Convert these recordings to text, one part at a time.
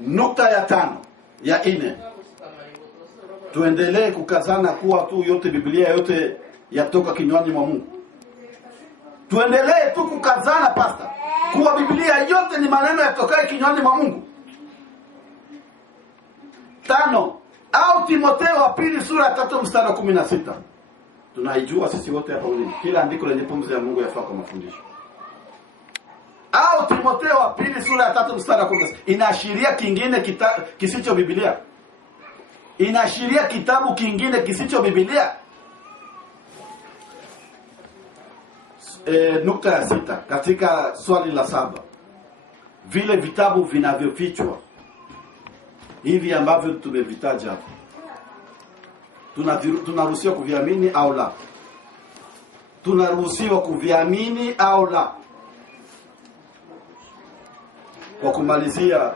Nukta ya 5 ya 4, tuendelee kukazana kuwa tu yote Biblia yote yatoka kinywani mwa Mungu. Tuendelee tu kukazana pastor kuwa Biblia yote ni maneno yatokayo kinywani mwa Mungu. 5 au Timotheo wa pili sura ya 3 mstari wa 16. Tunaijua sisi wote hapa ulini. Kila andiko lenye pumzi ya Mungu yafaa kwa mafundisho. Au Timotheo wa pili sura ya 3 mstari wa 16. Inaashiria kingine kisicho Biblia. Inaashiria kitabu kingine kisicho Biblia. Nukta ya 6 katika swali la 7. Vile vitabu vinavyofichwa hivi ambavyo tumevitaja hapo, tunaruhusiwa kuviamini au la? Tunaruhusiwa kuviamini au la? Kwa kumalizia,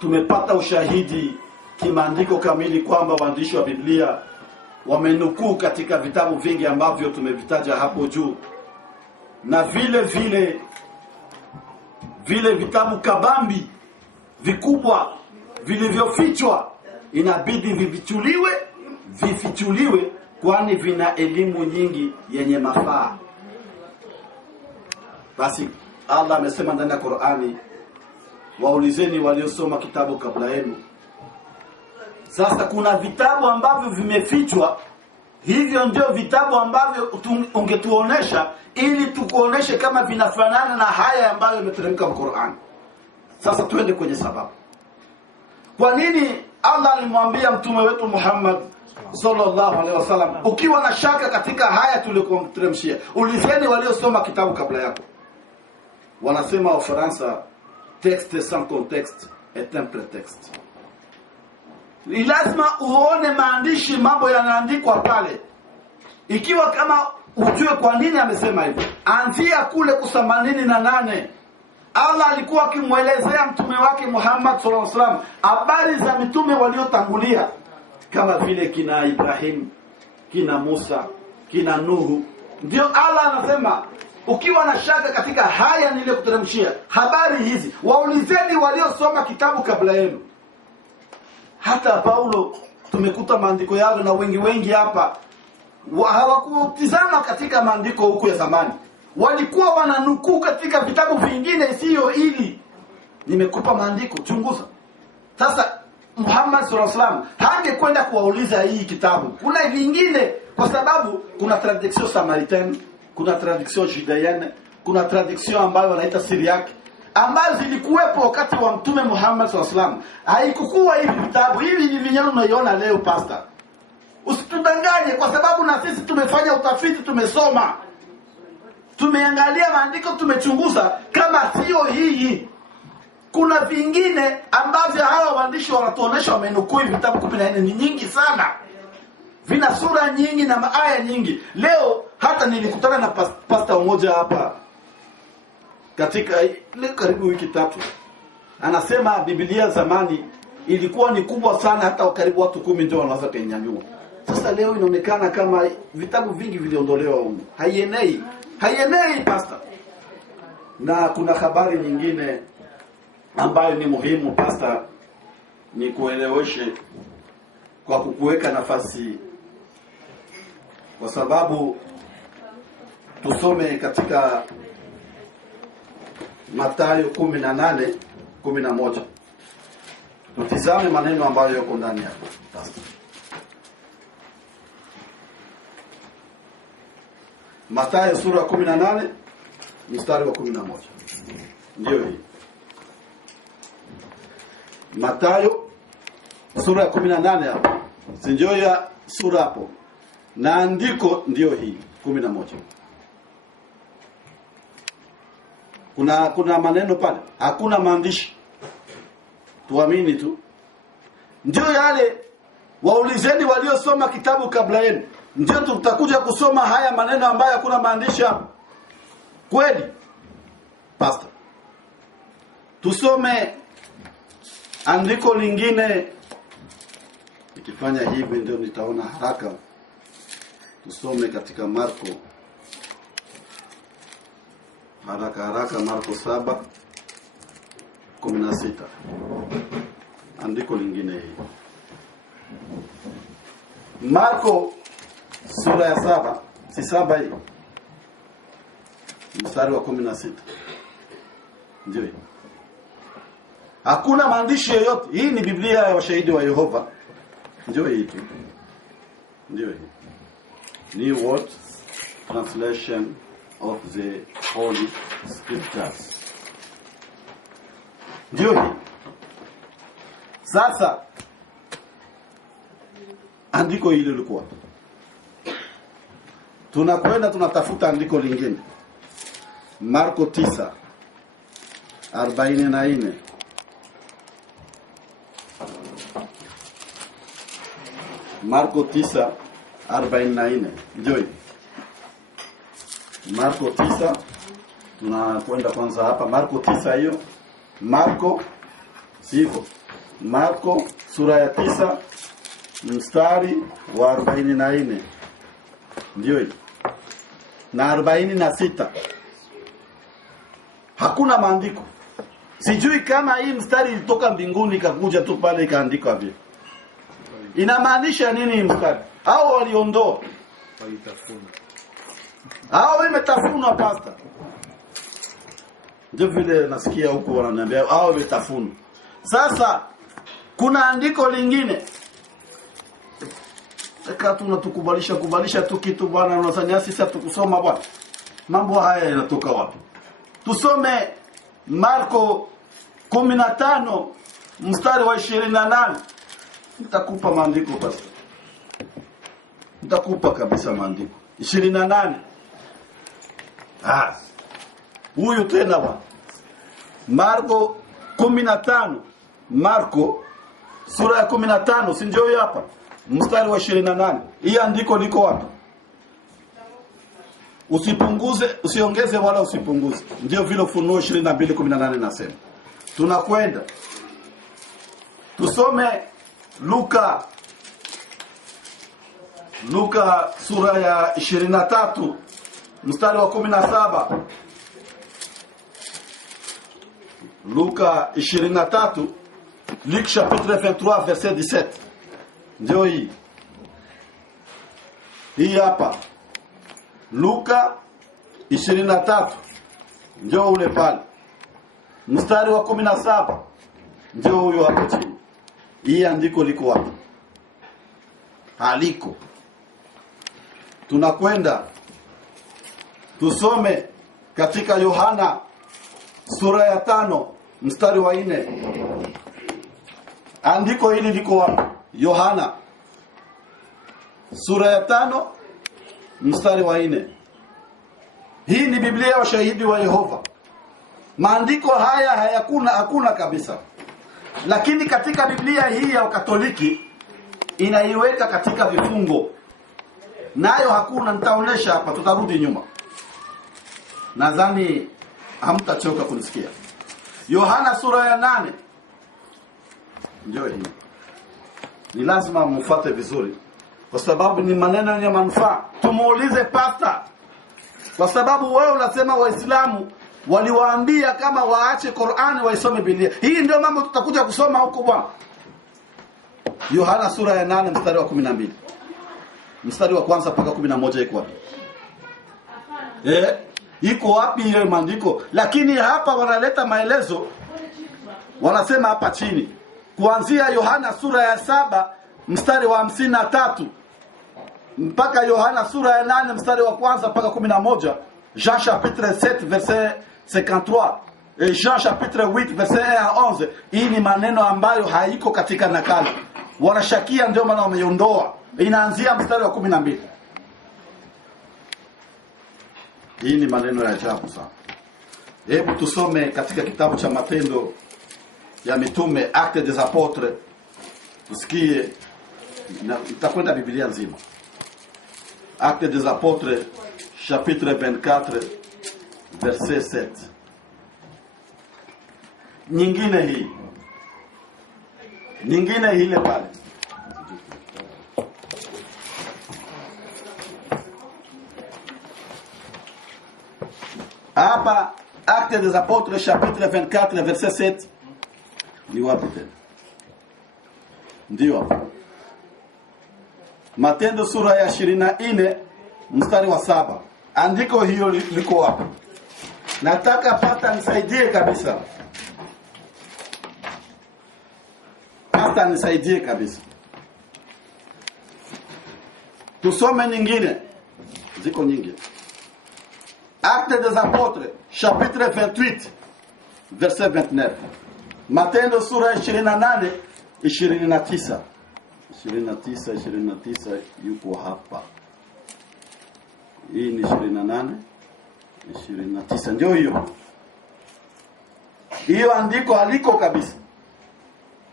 tumepata ushahidi kimaandiko kamili kwamba waandishi wa Biblia wamenukuu katika vitabu vingi ambavyo tumevitaja hapo juu, na vile vitabu kabambi vikubwa vilivyofichwa inabidi vifichuliwe kwani vina elimu nyingi yenye mafaa. Basi Allah amesema ndani ya Qur'ani, waulizeni waliosoma kitabu kabla yenu. Sasa kuna vitabu ambavyo vimefichwa, hivyo ndio vitabu ambavyo ungetuonesha ili tukuoneshe kama vinafanana na haya ambayo yameteremka kwa Qur'an. Sasa tuende kwenye sababu. Kwa nini Allah alimwambia mtume wetu Muhammad sallallahu alaihi wasallam, ukiwa na shaka katika haya tulikomteremshia, ulizeni waliosoma kitabu kabla yako? Wanasema wa Faransa, texte sans contexte est un prétexte. Ni lazima uone maandishi, mambo yanaandikwa pale. Ikiwa kama ujue kwa nini amesema hivyo, anzia kule 88. Allah alikuwa akimwelezea mtume wake Muhammad sallallahu alaihi wasallam habari za mitume waliotangulia kama vile kina Ibrahim, kina Musa, kina Nuhu. Ndio Allah anasema, ukiwa na shaka katika haya niliyokuteremshia, habari hizi waulizeni waliosoma kitabu kabla yenu. Hata Paulo tumekuta maandiko yao, na wengi hapa hawakutizama katika maandiko huko ya zamani. Walikuwa wananukuu katika vitabu vingine sio hili. Nimekupa maandiko, chunguza. Sasa Muhammad sallallahu alaihi wasallam hangekwenda kuwauliza hii kitabu. Kuna vingine, kwa sababu kuna traduction Samaritan, kuna traduction Judaïenne, kuna traduction ambayo wanaita Syriaque, ambazo zilikuwepo wakati wa mtume Muhammad sallallahu alaihi wasallam. Haikukuwa hivi vitabu hivi ni vinyano unaiona leo pastor. Usitudanganye, kwa sababu na sisi tumefanya utafiti, tumesoma, tumeangalia maandiko, tumechunguza kama sio hii. Kuna vingine ambavyo hawa waandishi wanatuonesha wamenukuu vitabu 14 ni nyingi sana. Vina sura nyingi na maaya nyingi. Leo hata nilikutana na pastor mmoja hapa katika karibu wiki 3. Anasema Biblia zamani ilikuwa ni kubwa sana, hata karibu watu 10 ndio wanaweza kuinyanyua. Sasa leo inaonekana kama vitabu vingi viliondolewa huko. Haienei pastor. Na kuna habari nyingine ambayo ni muhimu pastor, ni kueleweshe kwa kukuweka nafasi, kwa sababu tusome katika Mathayo 18:11. Tutizame maneno ambayo yako ndani hapo pastor. Mathayo sura 18 mstari wa 11. Ndio hii. Mathayo sura ya 18 hapo. Si ndio ya sura hapo. Na andiko ndio hii 11. Kuna maneno pale. Hakuna maandishi. Tuamini tu. Ndio yale waulizeni waliosoma kitabu kabla yenu. Ndio tutakuja kusoma haya maneno ambayo hakuna maandishi hapo. Kweli pastor? Tusome andiko lingine. Nikifanya hivi ndio nitaona haraka. Tusome katika Marko. Haraka Marko 16. Andiko lingine hili. Marko sura ya 7, si 7 hii. Mstari wa 16. Ndio hii. Hakuna maandishi yoyote. Hii ni Biblia ya Washahidi wa Yehova. Ndio hii tu. Ndio hii. New World Translation of the Holy Scriptures. Ndio hii. Sasa andiko hili lilikuwa. Tunakwenda tunatafuta andiko lingine. Marko 9:44. Marko 9:44. Ndio hii. Marko 9, tunakwenda kwanza hapa Marko 9 hiyo. Marko sivyo. Marko sura ya 9 mstari wa 44. Ndio hii. Na 46. Hakuna maandiko. Sijui kama hii mstari ilitoka mbinguni ikakuja tu pale ikaandikwa vile. Inamaanisha nini mstari? Hao waliondoa. Walitafuna. Hao imetafunwa pasta. Ndio vile nasikia huko wananiambia hao imetafunwa. Sasa kuna andiko lingine. Sasa tunatukubalisha tu kitu bwana, unasanya sisi tukusoma bwana. Mambo haya yanatoka wapi? Tusome Marko 15 mstari wa 28. Nitakupa maandiko basi. Nitakupa kabisa maandiko. 28. Huyu tena bwana. Marko 15. Marko sura ya 15, si ndio hapa? Mstari wa 28. Hii andiko liko wapi? Usipunguze, usiongeze wala usipunguze. Ndio vile Ufunuo 22:18 nasema. Tunakwenda. Tusome Luka sura ya 23 mstari wa 17. Luka 23, Luc chapitre 23 verset 17. Ndio hii. Hii hapa. Luka 23. Ndio ule pale. Mstari wa 17. Ndio huyo hapo chini. Hii andiko liko wapi? Haliko. Tunakwenda tusome katika Yohana sura ya 5 mstari wa 4. Andiko hili liko wapi? Yohana sura ya 5 mstari wa 4. Hii ni Biblia ya Washahidi wa Yehova. Maandiko haya hakuna kabisa. Lakini katika Biblia hii ya Katoliki inaiweka katika vifungo. Nayo hakuna, nitaonesha hapa, tutarudi nyuma. Nadhani hamtachoka kunisikia. Yohana sura ya 8. Ndio hii. Ni lazima mfuate vizuri, kwa sababu ni maneno yenye manufaa. Tumuulize pasta. Kwa sababu wewe unasema Waislamu waliwaambia kama waache Qur'ani waisome Biblia. Hii ndio mambo tutakuja kusoma huko bwana. Yohana sura ya 8 mstari wa 12. Mstari wa kwanza mpaka 11 iko wapi? Iko wapi hiyo maandiko? Lakini hapa wanaleta maelezo. Wanasema hapa chini. Kuanzia Yohana sura ya 7 mstari wa 53 mpaka Yohana sura ya 8 mstari wa kwanza mpaka 11. Jean chapitre 7 verset 53 et Jean chapitre 8 verset 1 à 11. Hii ni maneno ambayo haiko katika nakala. Wanashakia ndio maana wameiondoa. Inaanzia mstari wa 12. Hii ni maneno ya ajabu sana. Hebu tusome katika kitabu cha Matendo ya Mitume, Actes des Apôtres. Tusikie, nitakwenda Biblia nzima. Actes des Apôtres chapitre 24 verset 7. Nyingine ile pale. Hapa Actes des Apôtres chapitre 24 verset 7. Ni wapi tena? Ndio hapo. Matendo sura ya 24 mstari wa 7. Andiko hilo liko wapi? Nataka pasta nisaidie kabisa. Pasta nisaidie kabisa. Tusome nyingine. Ziko nyingi. Actes des Apôtres, chapitre 28, verset 29. Matendo sura 28, 29. 29 yuko hapa. Hii ni 28, 29. Ndio hiyo. Hiyo andiko aliko kabisa.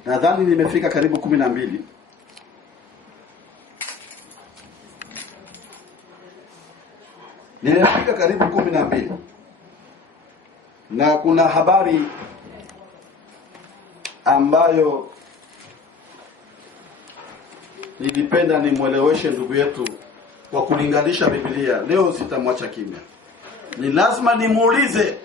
Nadhani nimefika karibu 12. Nimefika karibu 12. Na kuna habari ambayo nilipenda nimweleweshe ndugu yetu kwa kulinganisha Biblia. Leo sitamwacha kimya. Ni lazima nimuulize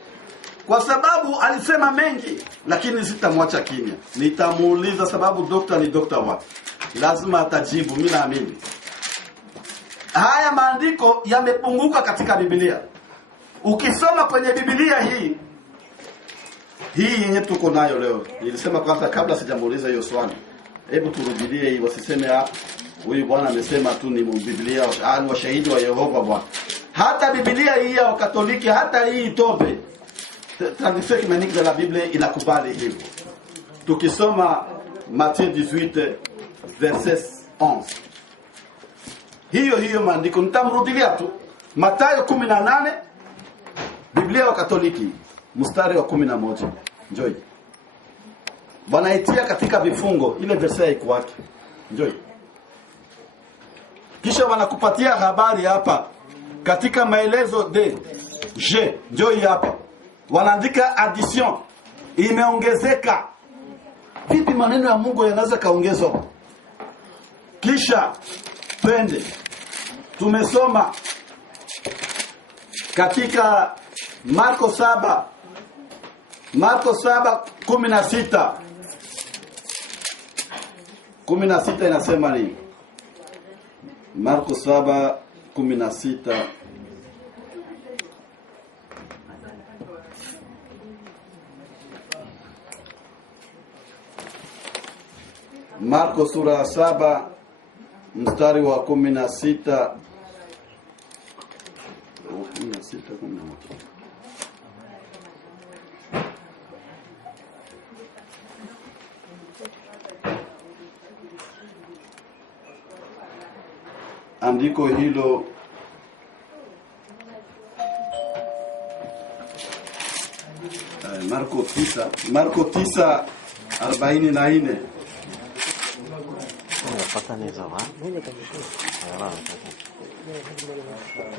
kwa sababu alisema mengi, lakini sitamwacha kimya. Nitamuuliza sababu dokta ni dokta wapi. Lazima atajibu, mimi naamini. Haya maandiko yamepunguka katika Biblia. Ukisoma kwenye Biblia hii yenye tuko nayo leo. Nilisema kwanza kabla sijamuuliza hiyo swali. Hebu turudilie hii, wasiseme huyu bwana amesema tu ni Biblia au washahidi wa Yehova bwana. Hata Biblia hii ya Katoliki, hata hii Tobe, tradition canonique de la Bible inakubali hivyo. Tukisoma Matthieu 18 verset 11. Hiyo maandiko nitamrudilia tu. Mathayo 18, Biblia ya Katoliki, mstari wa 11. Njoi. Wanaitia katika vifungo ile verse iko wapi? Njoi. Kisha wanakupatia habari hapa katika maelezo de G. Njoi hapa. Wanaandika addition. Imeongezeka. Vipi maneno ya Mungu yanaweza kaongezwa? Kisha twende. Tumesoma katika Marko 7:16. 16 inasema nini? Marko 7:16. Marko sura 7 mstari wa 16. 16. Andiko hilo Marko 9:44.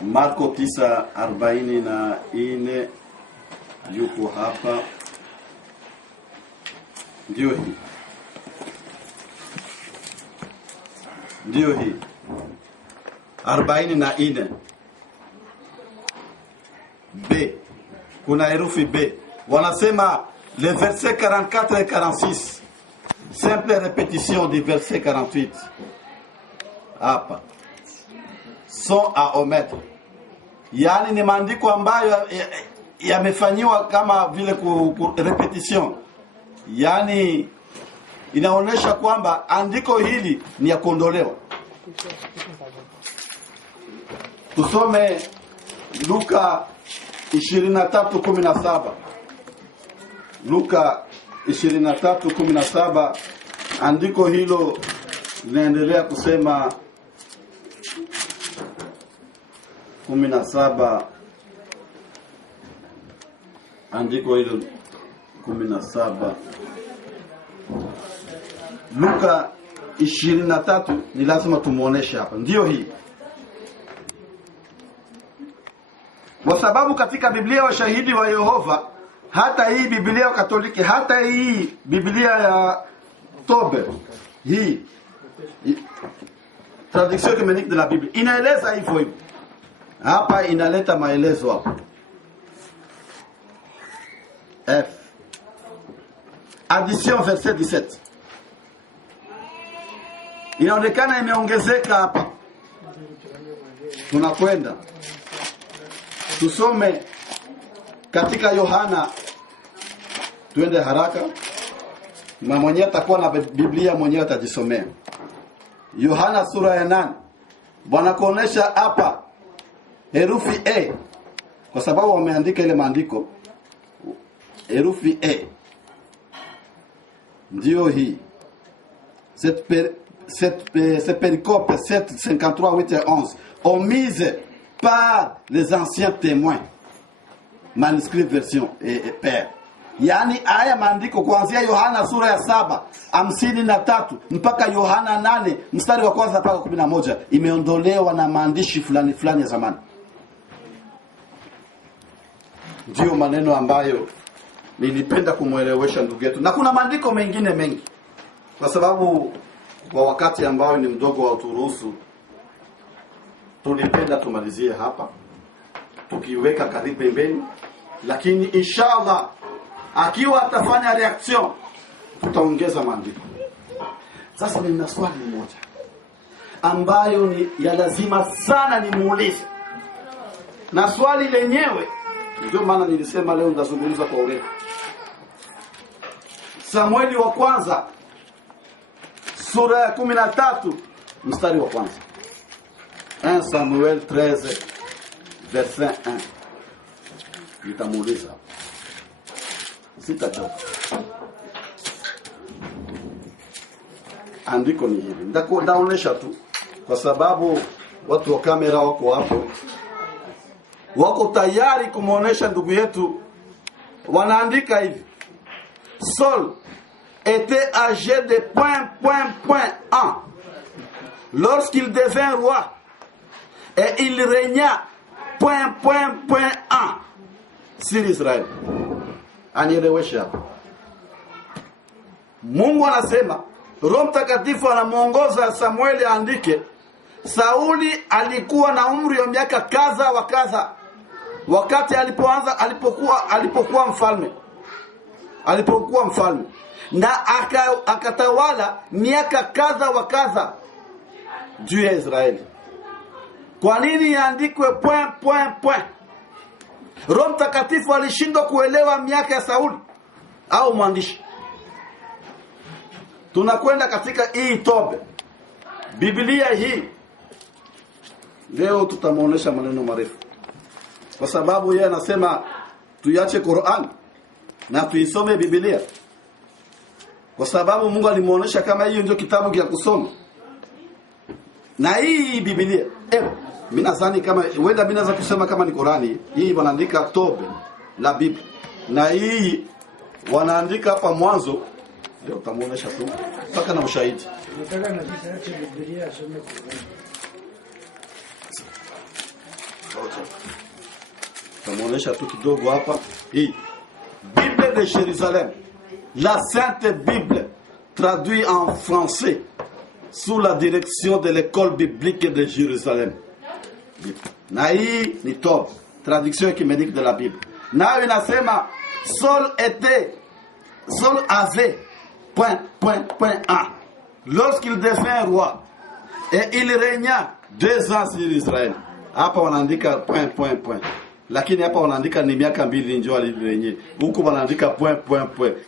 Marko 9:44 yuko hapa. Ndio hii 44 B. Kuna herufi B. Wanasema le verset 44 et 46. Simple répétition du verset 48. Hapa. Sont à omettre. Yani ni maandiko ambayo yamefanywa kama vile repetition. Yani inaonesha kwamba andiko hili ni ya kuondolewa. Tusome Luka 23:17. Luka 23:17. Andiko hilo linaendelea kusema 17. Andiko hilo 17. Luka 23 ni lazima tumuoneshe hapa. Ndio hii. Kwa sababu katika Biblia wa shahidi wa Yehova, hata hii Biblia ya Katoliki, hata hii Biblia ya Tobe, hii tradition canonique de la Bible inaeleza hivyo. Hapa inaleta maelezo hapa. F. addition verset 17. Inaonekana imeongezeka hapa. Tunakwenda tusome katika Yohana, tuende haraka na mwenyewe atakuwa na Biblia mwenyewe atajisomea. Yohana sura ya 8. Bwana kuonesha hapa herufi A kwa sababu wameandika ile maandiko. Herufi A ndio hii. Cette péricope 7:53, 8 et 11 omise par les anciens témoins, manuscrit version et père. Yani haya maandiko kuanzia Yohana sura ya 7:53 mpaka Yohana 8 mstari wa kwanza mpaka 11 imeondolewa na maandishi fulani fulani ya zamani. Ndio maneno ambayo nilipenda kumuelewesha ndugu yetu, na kuna maandiko mengine mengi, kwa sababu kwa wakati ambao ni mdogo wa uturuhusu, tulipenda tumalizie hapa tukiweka karibu pembeni, lakini inshallah akiwa atafanya reaction tutaongeza maandiko. Sasa nina swali moja ambayo ni ya lazima sana nimuulize, na swali lenyewe ndio maana nilisema leo ndazungumza kwa urefu. Samueli wa kwanza sura ya 13 mstari wa kwanza. 1 Samuel 13 verset 1. Nitamuuliza. Sitachoka. Andiko ni hili. Ndaonesha tu kwa sababu watu wa kamera wako hapo. Wako tayari kumuonesha ndugu yetu. Wanaandika hivi. Saul était âgé de ... ans lorsqu'il devint roi, et il régna ... ans sur Israël. Anielewesha. Mungu anasema, Roho Mtakatifu anamuongoza Samueli aandike, Sauli alikuwa na umri wa miaka kadha wa kadha wakati alipokuwa mfalme, na akatawala miaka kadha wa kadha juu ya Israeli. Kwa nini yaandikwe ... Roho Mtakatifu alishindwa kuelewa miaka ya Sauli au mwandishi? Tunakwenda katika hii Tobe, Biblia hii. Leo tutamuonesha maneno marefu, kwa sababu yeye anasema tuiache Qur'an na tuisome Biblia, kwa sababu Mungu alimuonesha kama hiyo ndio kitabu cha kusoma. Na hii Biblia mimi nadhani kama wenda mimi naweza kusema kama ni Qur'ani, hii wanaandika Tobe la Biblia, na hii wanaandika hapa mwanzo. Leo utamuonesha tu mpaka na ushahidi. Nataka na kisha Biblia asome Qur'ani. Tutamuonesha tu kidogo hapa. Hii Bible de Jérusalem, la Sainte Bible, traduit en français sous la direction de l'école biblique de Jérusalem. Na hii ni top, traduction écuménique de la Bible. Na inasema Saul avait ... lorsqu'il devint roi, et il régna 2 ans sur Israël. Hapa wanaandika ... lakini hapa wanaandika ni miaka 2 ndio alirenye. Huko wanaandika ...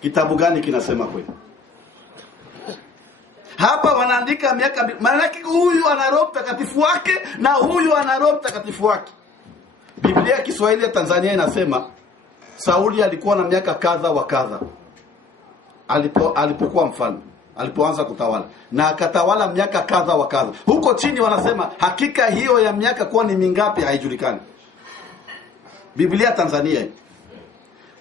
Kitabu gani kinasema kweli? Hapa wanaandika miaka 2. Maana yake huyu ana Roho Mtakatifu wake na huyu ana Roho Mtakatifu wake. Biblia ya Kiswahili ya Tanzania inasema Sauli alikuwa na miaka kadha wa kadha alipokuwa mfalme, alipoanza kutawala, na akatawala miaka kadha wa kadha. Huko chini wanasema hakika hiyo ya miaka kuwa ni mingapi haijulikani. Biblia Tanzania.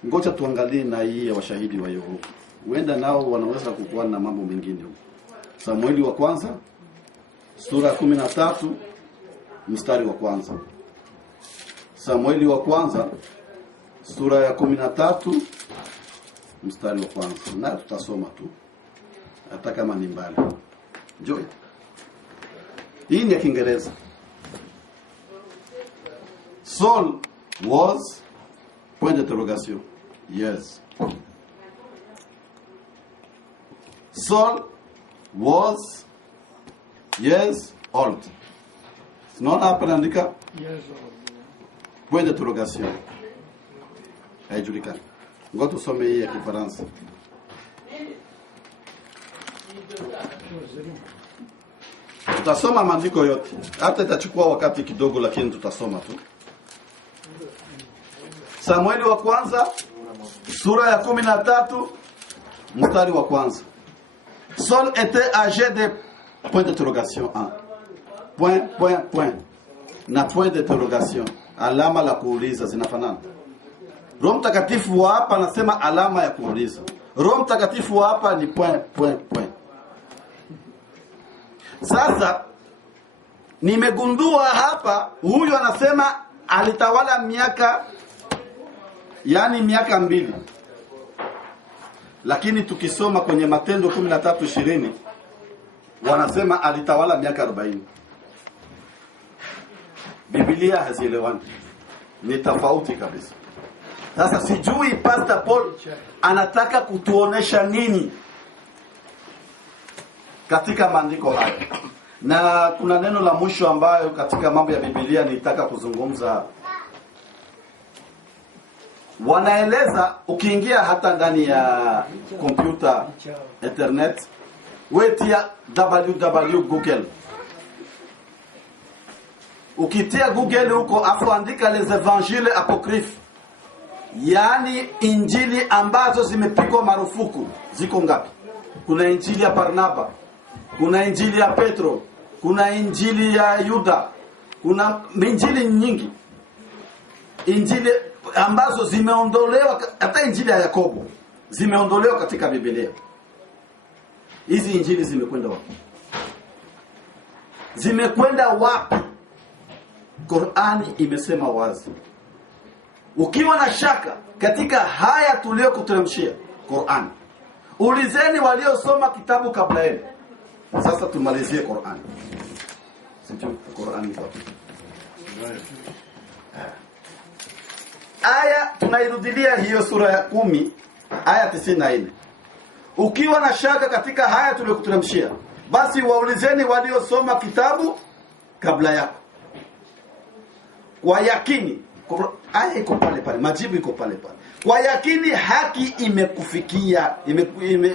Ngoja tuangalie na hii ya washahidi wa Yehova. Huenda nao wanaweza kukuwa na mambo mengine huko. Samueli wa kwanza sura ya 13 mstari wa kwanza. Samueli wa kwanza sura ya 13 mstari wa kwanza. Na tutasoma tu hata kama ni mbali. Njoo. Hii ni ya Kiingereza. Saul was ... Yes. Saul was years old. Tunaona hapa naandika Years old. point d'interrogation. Haijulikani. Ngoja tusome hii ya Kifaransa. Tutasoma maandiko yote. Hata itachukua wakati kidogo, lakini tutasoma tu. Samueli wa kwanza sura ya 13 mstari wa kwanza. Saul était âgé de point d'interrogation 1. Point. Na point d'interrogation. Alama la kuuliza zinafanana. Roho Mtakatifu wa hapa anasema alama ya kuuliza. Roho Mtakatifu wa hapa ni point. Sasa nimegundua hapa huyu anasema alitawala miaka, yani miaka 2. Lakini tukisoma kwenye Matendo 13:20 wanasema alitawala miaka 40. Biblia hazielewani. Ni tofauti kabisa. Sasa sijui Pastor Paul anataka kutuonesha nini katika maandiko haya. Na kuna neno la mwisho ambayo katika mambo ya Biblia nitaka kuzungumza. Wanaeleza ukiingia hata ndani ya kompyuta, internet, wetia www.google. Ukitia Google huko afu andika les évangiles apocryphes. Yaani injili ambazo zimepigwa marufuku ziko ngapi? Kuna injili ya Barnaba, kuna injili ya Petro, kuna injili ya Yuda, kuna injili nyingi. Injili ambazo zimeondolewa, hata injili ya Yakobo zimeondolewa katika Biblia. Hizi injili zimekwenda wapi? Zimekwenda wapi? Qur'ani imesema wazi. Ukiwa na shaka katika haya tuliyokuteremshia Qur'an, ulizeni waliosoma kitabu kabla yenu. Sasa tumalizie Qur'an. Sio Qur'an kwa. Aya tunairudilia hiyo sura ya 10 aya 94. Ukiwa na shaka katika haya tuliyokuteremshia, basi waulizeni waliosoma kitabu kabla yako. Kwa yakini aya iko pale pale, majibu iko pale pale. Kwa yakini haki imekufikia,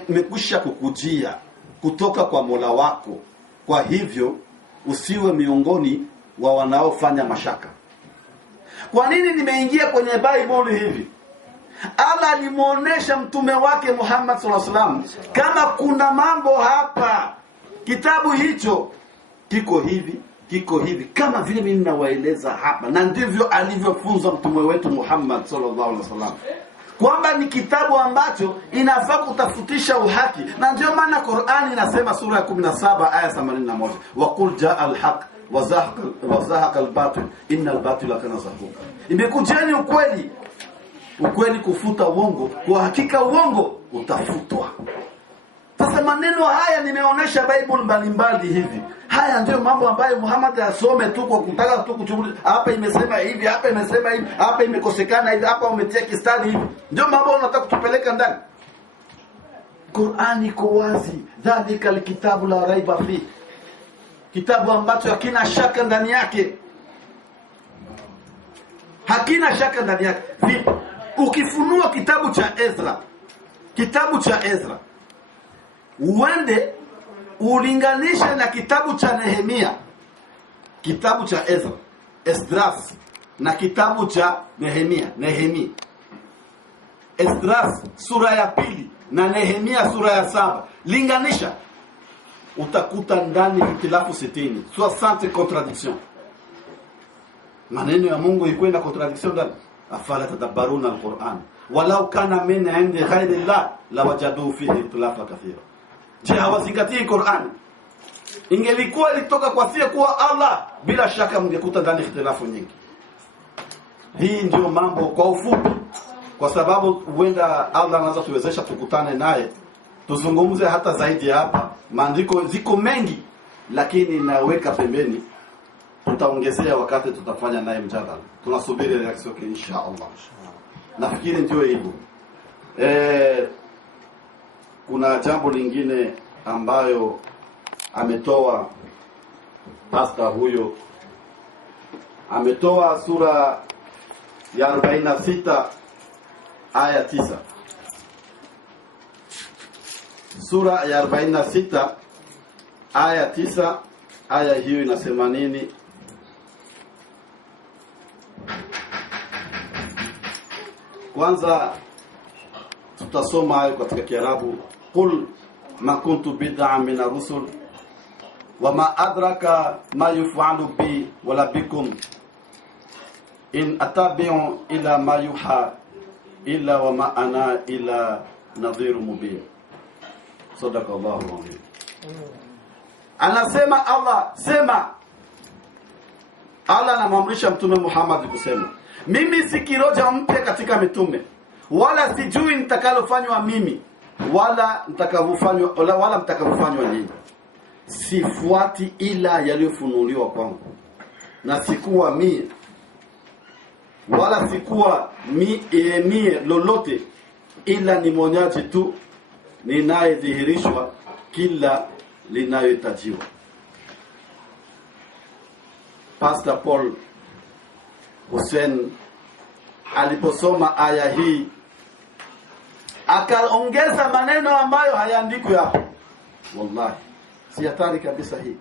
imekwisha kukujia kutoka kwa Mola wako. Kwa hivyo usiwe miongoni wa wanaofanya mashaka. Kwa nini nimeingia kwenye Bible hivi? Allah alimuonesha mtume wake Muhammad sallallahu alaihi wasallam kama kuna mambo hapa, kitabu hicho kiko hivi kama vile mimi ninawaeleza hapa, na ndivyo alivyofunza mtume wetu Muhammad sallallahu alaihi wasallam, kwamba ni kitabu ambacho inafaa kutafutisha uhaki. Na ndio maana Qur'ani inasema sura ya 17 aya 81, waqul jaa al-haq wa zahaqa al-batil innal batila kana zahuqa. Imekujeni ukweli kufuta uongo, kwa hakika uongo utafutwa. Sasa maneno haya nimeonesha Bible mbalimbali hivi. Haya ndio mambo ambayo Muhammad asome tu kwa kutaka tu kuchunguza. Hapa imesema hivi, hapa imesema hivi, hapa imekosekana hivi, hapa umetia kistadi hivi. Ndio mambo unataka kutupeleka ndani. Qur'ani iko wazi. Dhalika alkitabu la raiba fi. Kitabu ambacho hakina shaka ndani yake. Hakina shaka ndani yake. Vipi? Ukifunua kitabu cha Ezra, uende ulinganisha na kitabu cha Nehemia, kitabu cha Esdras na kitabu cha Nehemia. Esdras sura ya 2 na Nehemia sura ya 7, linganisha, utakuta ndani hitilafu 60 contradiction. Maneno ya Mungu ikwenda contradiction ndani. Afala tadabbaruna al-Qur'an walau kana min 'indi ghayri Allah lawajadu fihi ikhtilafan kathira. Je, hawazingatii Qur'an? Ingelikuwa ilitoka kwa sie kuwa Allah, bila shaka mngekuta ndani ikhtilafu nyingi. Hii ndio mambo kwa ufupi, kwa sababu huenda Allah anaweza tuwezesha tukutane naye tuzungumze hata zaidi hapa. Maandiko ziko mengi, lakini naweka pembeni, tutaongezea wakati tutafanya naye mjadala. Tunasubiri reaction yake inshallah. Nafikiri ndio hivyo. kuna jambo lingine ambayo ametoa pastor huyo. Ametoa sura ya 46 aya 9. Sura ya 46 aya 9. Aya hiyo inasema nini? Kwanza tutasoma hayo katika Kiarabu. Qul ma kuntu bid'an min ar-rusul wa ma adraka ma yuf'alu bi wala bikum in atabi'u ila ma yuha illa wa ma ana ila nadhirun mubin. Sadaqallahu alazim. Anasema Allah, sema. Allah anamwamrisha Mtume Muhammad kusema, mimi si kiroja mpya katika mitume, wala sijui nitakalofanywa mimi wala mtakavyofanywa wala mtakavyofanywa nyinyi. Sifuati ila yaliyofunuliwa kwangu, na sikuwa mie wala sikuwa mie lolote, ila ni mwonyaji tu ninayedhihirishwa kila linayohitajiwa. Pastor Paul Hussein aliposoma aya hii akaongeza maneno ambayo hayaandikwi hapo. Wallahi si hatari kabisa hii.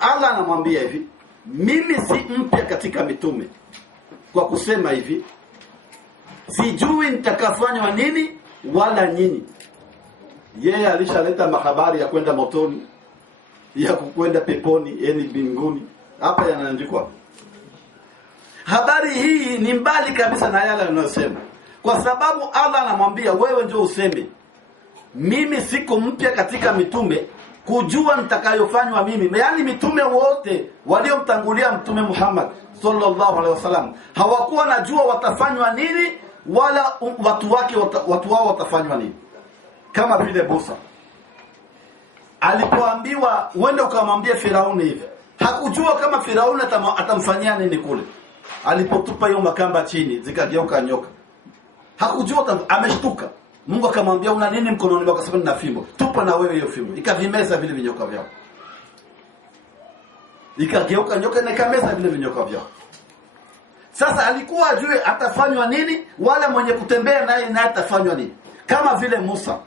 Allah anamwambia hivi, mimi si mpya katika mitume, kwa kusema hivi, sijui nitakafanywa nini wala nyinyi. Yeye alishaleta mahabari ya kwenda motoni, ya kwenda peponi, yani mbinguni. Hapa yanaandikwa. Habari hii ni mbali kabisa na yale anayosema, kwa sababu Allah anamwambia wewe ndio useme, mimi siko mpya katika mitume kujua nitakayofanywa mimi. Yaani mitume wote waliomtangulia Mtume Muhammad sallallahu alaihi wasallam hawakuwa najua watafanywa nini wala watu wao watafanywa nini. Kama vile Musa alipoambiwa uende ukamwambie Firauni hivi, hakujua kama Firauni atamfanyia nini kule. Alipotupa hiyo makamba chini zikageuka nyoka, hakujua, ameshtuka. Mungu akamwambia una nini mkononi mwako? Akasema nina fimbo. Tupa na wewe hiyo fimbo. Ikavimeza vile vinyoka vyao. Ikageuka nyoka na ikameza vile vinyoka vyao. Sasa alikuwa ajue atafanywa nini wala mwenye kutembea naye atafanywa nini. Kama vile Musa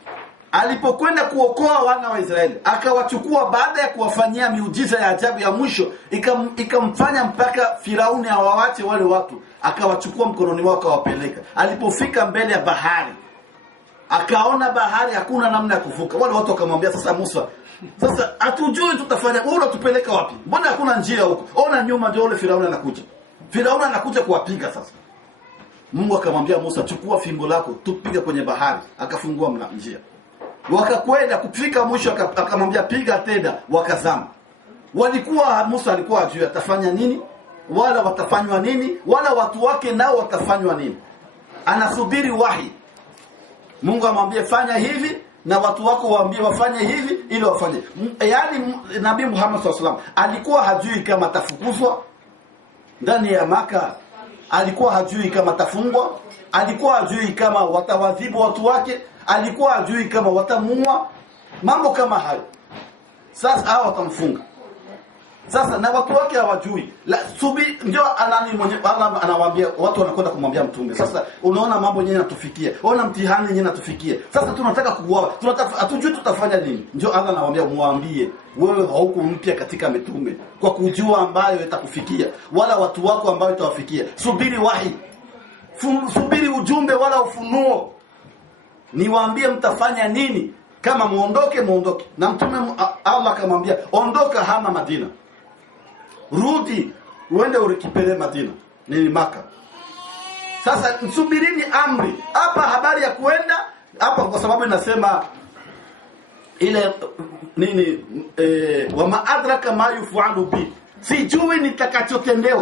alipokwenda kuokoa wana wa Israeli, akawachukua baada ya kuwafanyia miujiza ya ajabu ya mwisho, ikamfanya mpaka Firauni awawache wale watu, akawachukua mkononi wao akawapeleka. Alipofika mbele ya bahari, akaona bahari hakuna namna ya kuvuka. Wale watu wakamwambia, sasa Musa, sasa hatujui tutafanya, wewe unatupeleka wapi? Mbona hakuna njia huko? Ona nyuma ndio ule Firauni anakuja. Firauni anakuja kuwapiga sasa. Mungu akamwambia Musa, chukua fimbo lako, tupiga kwenye bahari. Akafungua njia. Wakakwenda kufika mwisho, akamwambia piga tena, wakazama. Musa alikuwa ajua atafanya nini wala watafanywa nini wala watu wake nao watafanywa nini. Anasubiri wahi. Mungu amwambie fanya hivi na watu wako waambie wafanye hivi ili wafanye. Yaani Nabii Muhammad SAW alikuwa hajui kama atafukuzwa ndani ya Maka, alikuwa hajui kama atafungwa, alikuwa hajui kama watawadhibu watu wake, alikuwa hajui kama watamuua, mambo kama hayo. Sasa hao watamfunga. Sasa na watu wake hawajui. Ndio anawaambia watu, wanakwenda kumwambia mtume. Sasa unaona mambo yenyewe yanatufikia. Ona mtihani yenyewe yanatufikia. Sasa tunataka kuuawa. Hatujui tutafanya nini. Ndio Allah anawaambia muambie, wewe hauko mpya katika mitume kwa kujua ambayo itakufikia wala watu wako ambayo itawafikia. Subiri wahi. Subiri ujumbe wala ufunuo. Niwaambie mtafanya nini. Kama muondoke. Na mtume Allah akamwambia, ondoka hama Madina. Rudi uende urikipele Madina, nini Maka. Sasa msubirini amri. Hapa habari ya kuenda hapa, kwa sababu inasema ile nini wa maadraka ma yufu'alu bi, sijui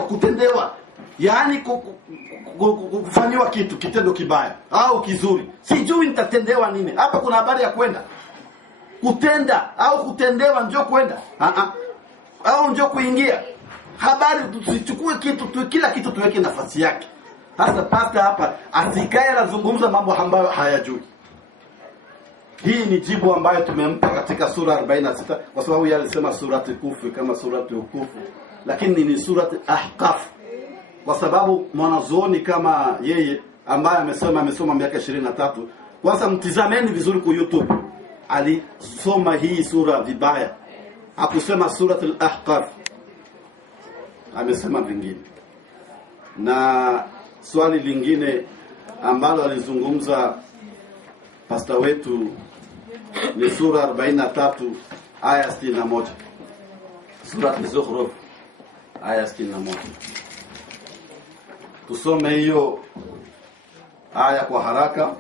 kutendewa, yani kufanywa kitu, kitendo kibaya au kizuri, sijui nitatendewa nini. Hapa kuna habari ya kwenda, kutenda au kutendewa, njoo kwenda au njoo kuingia. Habari tusichukue kila kitu tuweke nafasi yake. Hasa pasta hapa asikae anazungumza mambo ambayo hayajui. Hii ni jibu ambayo tumempa katika sura 46, kwa sababu yeye alisema surati kufu kama surati ukufu, lakini ni surati ahqaf, kwa sababu mwanazuoni kama yeye ambaye amesoma miaka 23. Kwanza mtizameni vizuri kwa YouTube, alisoma hii sura vibaya, hakusema surati al-ahqaf, amesema vingine. Na swali lingine ambalo alizungumza pasta wetu ni sura 43 aya 61, sura az-Zukhruf aya 61. Tusome hiyo aya kwa haraka,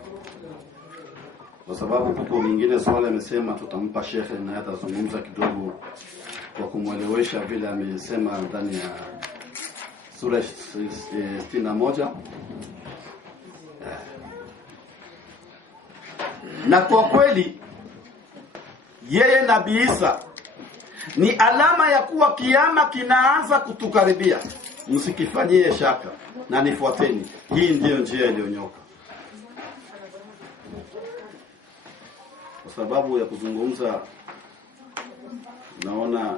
kwa sababu kuko nyingine swali amesema tutampa shekhe na atazungumza kidogo kwa kumwelewesha vile amesema ndani ya sura 61. Na kwa kweli yeye Nabii Isa ni alama ya kuwa kiama kinaanza kutukaribia. Msikifanyie shaka na nifuateni, hii ndiyo njia iliyonyoka. Kwa sababu ya kuzungumza naona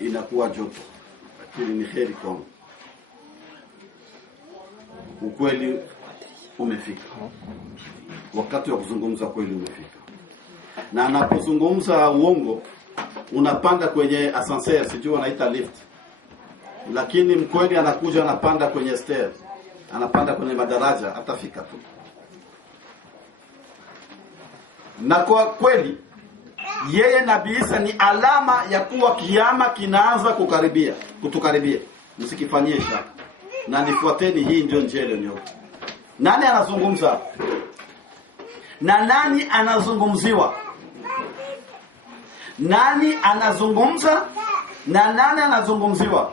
inakuwa joto, lakini ni heri kwangu. Ukweli umefika, wakati wa kuzungumza kweli umefika. Na anapozungumza uongo unapanda kwenye ascenseur, sijui wanaita lift, lakini mkweli anakuja anapanda kwenye stairs, anapanda kwenye madaraja, atafika tu. Na kwa kweli yeye Nabii Isa ni alama ya kuwa kiama kinaanza kutukaribia. Msikifanyie shaka na nifuateni, hii ndio njia iliyonyoka. Nani anazungumza? Na nani anazungumziwa? Nani anazungumza na nani anazungumziwa?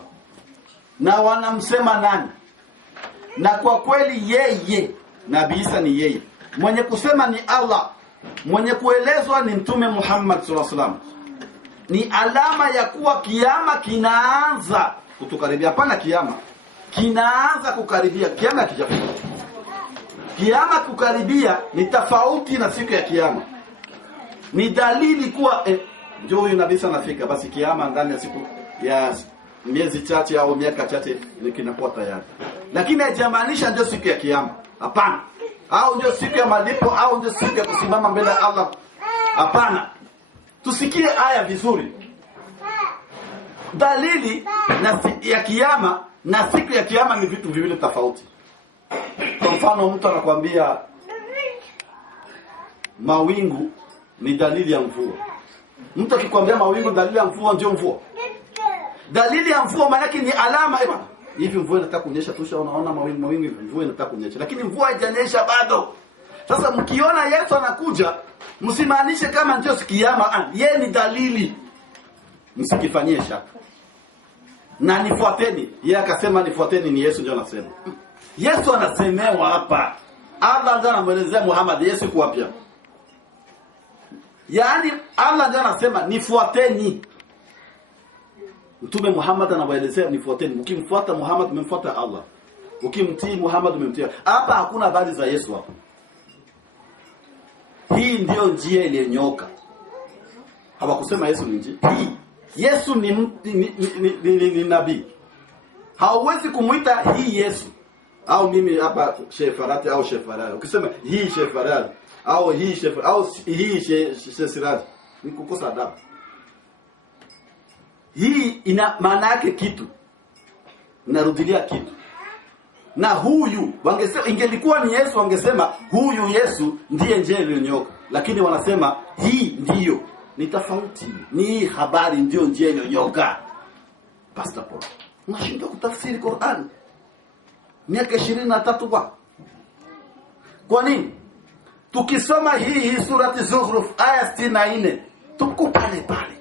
Na wanamsema nani? Na kwa kweli yeye Nabii Isa ni yeye. Mwenye kusema ni Allah, mwenye kuelezwa ni Mtume Muhammad sallallahu alaihi wasallam. Ni alama ya kuwa kiama kinaanza kutukaribia. Hapana, kiama kinaanza kukaribia, kiama kijafika. Kiama kukaribia ni tofauti na siku ya kiama. Ni dalili kuwa ndio huyu Nabii Isa anafika, basi kiama ndani ya siku ya miezi chache au miaka chache kinakuwa tayari. Lakini haijamaanisha ndio siku ya kiama. Hapana. Au ndio siku ya malipo, au ndio siku ya kusimama mbele ya Allah. Hapana. Tusikie aya vizuri. Dalili ya kiyama na siku ya kiyama ni vitu viwili tofauti. Kwa mfano, mtu anakuambia mawingu ni dalili ya mvua. Mtu akikwambia mawingu dalili ya mvua, ndio mvua. Dalili ya mvua maana ni alama hivi mvua inataka kunyesha, unaona mawingu mvua inataka kunyesha, lakini mvua haijanyesha bado. Sasa mkiona Yesu anakuja, msimaanishe kama ndio kiyama, yeye ni dalili. Msikifanyie shaka. Na nifuateni, yeye akasema nifuateni, ni Yesu ndio anasema. Yesu anasemewa hapa. Allah ndiye anamuelezea Muhammad, Yesu yuko wapi? Yaani Allah ndiye anasema nifuateni. Mtume Muhammad anawaelezea nifuateni. Ukimfuata Muhammad umemfuata Allah. Ukimtii Muhammad umemtii. Hapa hakuna habari za Yesu hapa. Hii ndio njia iliyonyoka. Hawakusema Yesu ni njia. Yesu ni nabii. Hauwezi kumuita hii Yesu. Au mimi hapa Sheikh Farati au Sheikh Farati. Ukisema hii Sheikh Farati au hii Sheikh au hii Sheikh Sirati, ni kukosa adabu. Hii ina maana yake kitu. Narudilia kitu. Na huyu wangesema, ingelikuwa ni Yesu wangesema huyu Yesu ndiye njia iliyonyoka. Lakini wanasema hii ndiyo. Ni tofauti. Ni habari ndiyo njia iliyonyoka. Pastor Paul, unashindwa kutafsiri Qur'an. Miaka 23 kwa. Kwa nini? Tukisoma hii surati Zukhruf aya 64, tuko pale pale.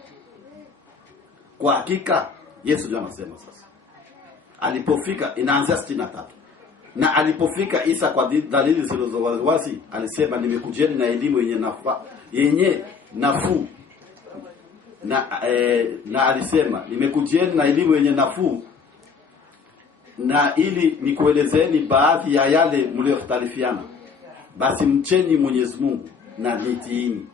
Kwa hakika Yesu ndiye anasema sasa. Alipofika inaanza 63. Na alipofika Isa kwa dalili zilizowazi alisema nimekujeni na elimu yenye nafuu. Na alisema nimekujeni na elimu yenye nafuu na ili nikuelezeni baadhi ya yale mliohtalifiana, basi mcheni Mwenyezi Mungu na nitiini.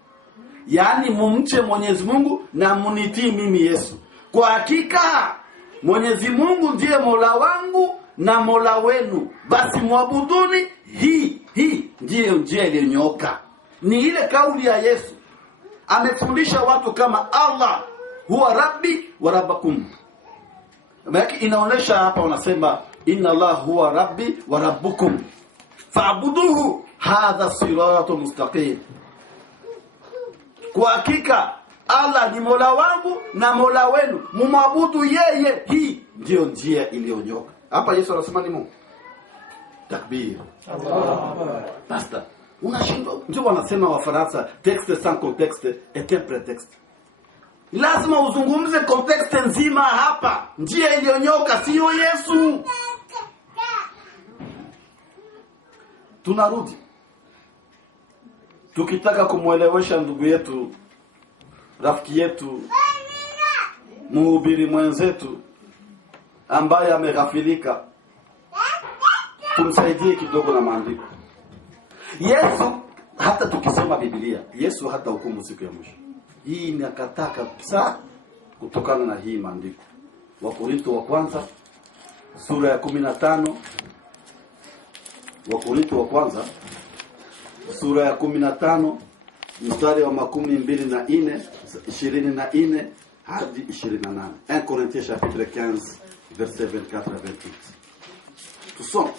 Yaani mumche Mwenyezi Mungu na munitii mimi Yesu. Kwa hakika Mwenyezi Mungu ndiye Mola wangu na Mola wenu, basi muabuduni. Hii ndiyo njia iliyonyooka. Ni ile kauli ya Yesu. Amefundisha watu kama Allah huwa rabbi wa rabbakum. Maana inaonesha hapa wanasema inna Allah huwa rabbi wa rabbukum fa'buduhu hadha siratu mustaqim. Kwa hakika Allah ni Mola wangu na Mola wenu, mumwabudu yeye. Hii ndio njia iliyonyoka. Hapa Yesu anasema ni Mungu. Takbir. Allah. Basta. Unashindwa. Ndio wanasema Wafaransa, texte sans contexte est un prétexte. Lazima uzungumze kontekste nzima hapa. Njia iliyonyoka sio Yesu. Tunarudi. Tukitaka kumuelewesha ndugu yetu, rafiki yetu, mhubiri mwenzetu ambaye ameghafilika, tumsaidie kidogo na maandiko. Yesu, hata tukisoma Biblia, Yesu hata hukumu siku ya mwisho. Hii inakataa kabisa kutokana na hii maandiko. Wakorintho wa kwanza sura ya 15. Wakorintho wa kwanza sura ya 15 mstari wa 24 24 hadi 28. 1 Corinthiens chapitre 15 verset 24 à 28. Tusome.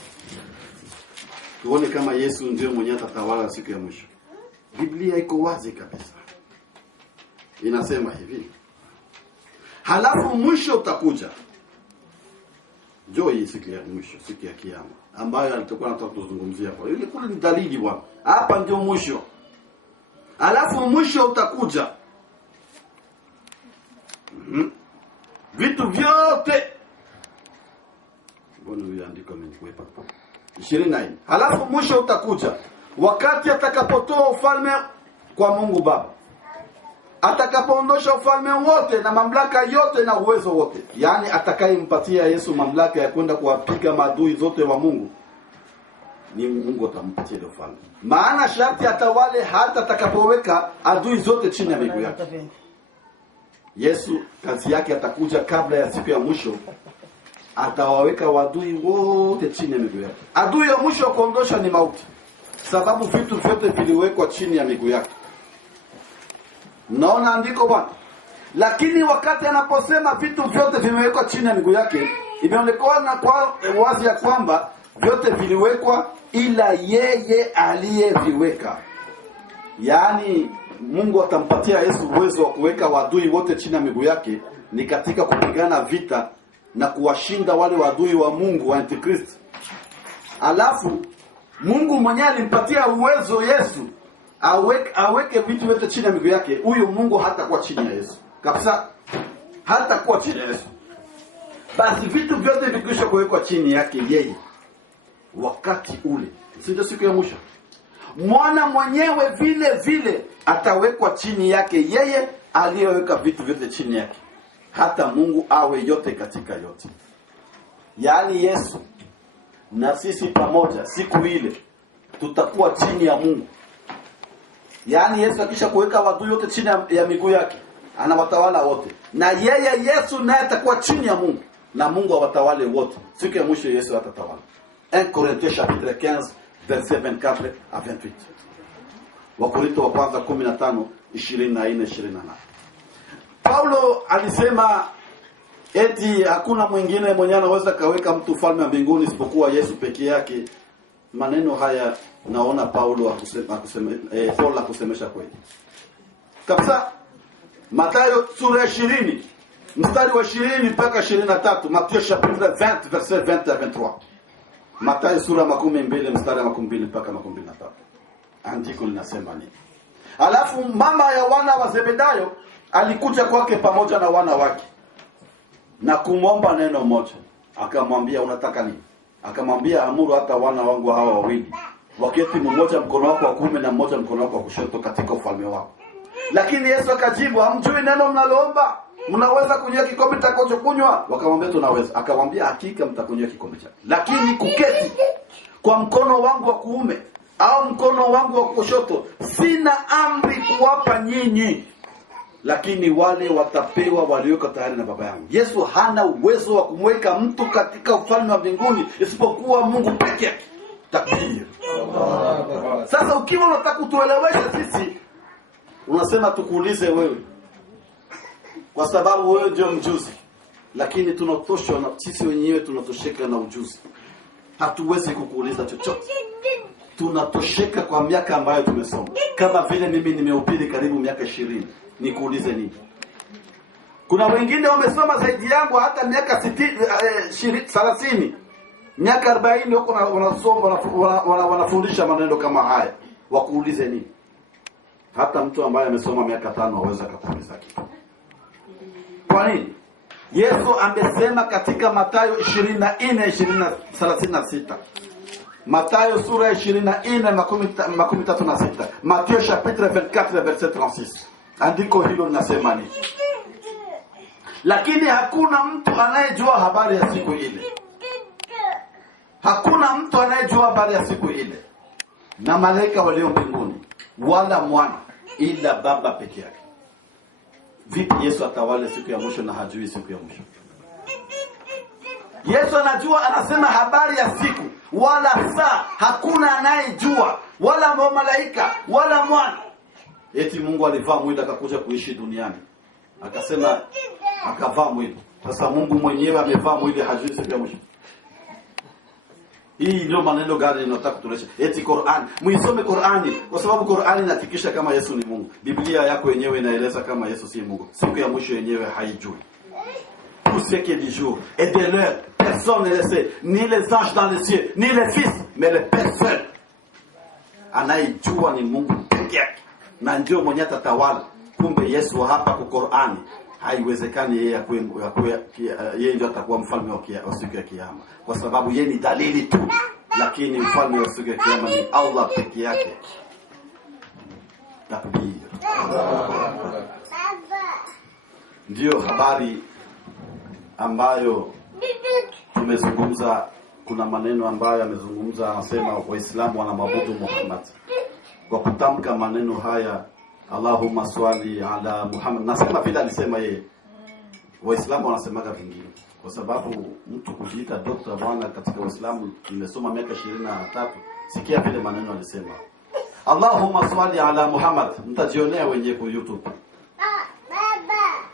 Tuone kama Yesu ndio mwenye atatawala siku ya mwisho. Biblia iko wazi kabisa. Inasema hivi. Halafu mwisho utakuja. Njoo hii siku ya mwisho, siku ya kiyama, ambayo alitakuwa anataka kuzungumzia hapa. Ile kule ni dalili bwana. Hapa ndio mwisho. Halafu mwisho utakuja. Vitu vyote. Mbona uliandika mnikwepa? 24. Halafu mwisho utakuja wakati atakapotoa ufalme kwa Mungu Baba. Atakapoondosha ufalme wote na mamlaka yote na uwezo wote. Yaani atakayempatia Yesu mamlaka ya kwenda kuwapiga maadui zote wa Mungu, ni Mungu atampatia ile ufalme. Maana sharti atawale hata atakapoweka adui zote chini ya miguu yake. Yesu kazi yake atakuja kabla ya siku ya mwisho. Atawaweka wadui wote chini ya miguu yake. Adui ya mwisho kuondosha ni mauti. Sababu vitu vyote viliwekwa chini ya miguu yake. Naona andiko bwana. Lakini wakati anaposema vitu vyote vimewekwa chini ya miguu yake, imeonekana kwa wazi ya kwamba vyote viliwekwa ila yeye aliyeviweka. Yaani Mungu atampatia Yesu uwezo wa kuweka wadui wote chini ya miguu yake, ni katika kupigana vita na kuwashinda wale wadui wa Mungu wa Antikristo. Alafu Mungu mwenyewe alimpatia uwezo Yesu aweke vitu vyote chini ya miguu yake. Huyo Mungu hatakuwa chini ya Yesu kabisa, hatakuwa chini ya Yesu. Basi vitu vyote vikisha kuwekwa chini yake yeye, wakati ule sio siku ya mwisho, mwana mwenyewe vile vile atawekwa chini yake yeye aliyeweka vitu vyote chini yake, hata Mungu awe yote katika yote. Yaani Yesu na sisi pamoja siku ile tutakuwa chini ya Mungu. Yaani Yesu akisha kuweka watu yote chini ya miguu yake, anawatawala wote. Na yeye Yesu naye atakuwa chini ya Mungu, na Mungu awatawale wote. Siku ya mwisho Yesu atatawala. 1 Corinthiens chapitre 15 verset 24 à 28. Wakorintho wa kwanza 15 24-28. Paulo alisema eti hakuna mwingine mwenye anaweza kaweka mtu ufalme wa mbinguni isipokuwa Yesu peke yake. Maneno haya naona Paulo akusemesha kweli kabisa. Mathayo sura ya 20 mstari wa 20 mpaka 23. Mathayo chapitre 20 verset 20 à 23. Mathayo sura 12 mstari wa 12 mpaka 23. Andiko linasema nini? Alafu mama ya wana wa Zebedayo alikuja kwake pamoja na wana wake na kumwomba neno moja. Akamwambia, unataka nini? Akamwambia, amuru hata wana wangu hawa wawili waketi mmoja mkono wako wa kuume na mmoja mkono wako wa kushoto katika ufalme wako. Lakini Yesu akajibu, hamjui neno mnaloomba. mnaweza kunywa kikombe mtakachokunywa? Wakamwambia tunaweza. Akamwambia hakika mtakunywa kikombe chake, lakini kuketi kwa mkono wangu wa kuume au mkono wangu wa kushoto sina amri kuwapa nyinyi, lakini wale watapewa walioko tayari na baba yangu. Yesu hana uwezo wa kumweka mtu katika ufalme wa mbinguni isipokuwa Mungu peke yake. Takbir. Sasa ukiwa unataka kutuelewesha sisi, unasema tukuulize wewe, kwa sababu wewe ndio mjuzi, lakini tunatoshwa na sisi wenyewe, tunatosheka na ujuzi. Hatuwezi kukuuliza chochote. Tunatosheka kwa miaka ambayo tumesoma. Kama vile mimi nimehubiri karibu miaka 20, nikuulize nini? Kuna wengine wamesoma zaidi yangu hata miaka 30, miaka 40 huko wanasoma, wanafundisha maneno kama haya. Wakuulize nini? Hata mtu ambaye amesoma miaka 5 hawezi kukuuliza kitu. Kwa nini? Yesu amesema katika Mathayo 24:36. Mathayo sura 24:36. Mathayo chapitre 24 verset 36. Andiko hilo linasema nini? Lakini hakuna mtu anayejua habari ya siku ile. Hakuna mtu anayejua habari ya siku ile, na malaika walio mbinguni, wala mwana, ila Baba peke yake. Vipi Yesu atawale siku ya mwisho na hajui siku ya mwisho? Yesu anajua, anasema habari ya siku wala saa hakuna anayejua, wala malaika wala mwana. Eti Mungu alivaa mwili akakuja kuishi duniani, akasema akavaa mwili. Sasa Mungu mwenyewe amevaa mwili, hajui siku ya mwisho? Hii ndio maneno gani ninataka kutueleza? Eti Qur'an, muisome Qur'ani, kwa sababu Qur'ani inahakikisha kama Yesu ni Mungu. Biblia yako yenyewe inaeleza kama Yesu si Mungu. Siku ya mwisho yenyewe haijui. Tout ce qui est du jour et de l'heure, personne ne le sait, ni les anges dans les cieux, ni les fils, mais le Père seul. Anayejua ni Mungu pekee yake, na ndio mwenye atatawala. Kumbe Yesu hapa kwa Qur'ani haiwezekani yeye yeye ndio atakuwa mfalme wa siku ya kiyama, kwa sababu yeye ni dalili tu, lakini mfalme wa siku ya kiyama ni Allah pekee yake. Takbir. Ndio habari ambayo tumezungumza. Kuna maneno ambayo amezungumza, anasema Waislamu wanamwabudu Muhammad kwa kutamka maneno haya, Allahumma swali ala Muhammad. Nasema vile alisema yeye. Waislamu wanasemaga vingine, kwa sababu mtu kujiita dokta bwana katika Uislamu, nimesoma miaka 23, sikia vile maneno alisema. Allahumma swali ala Muhammad, mtajionea wenyewe kwa YouTube.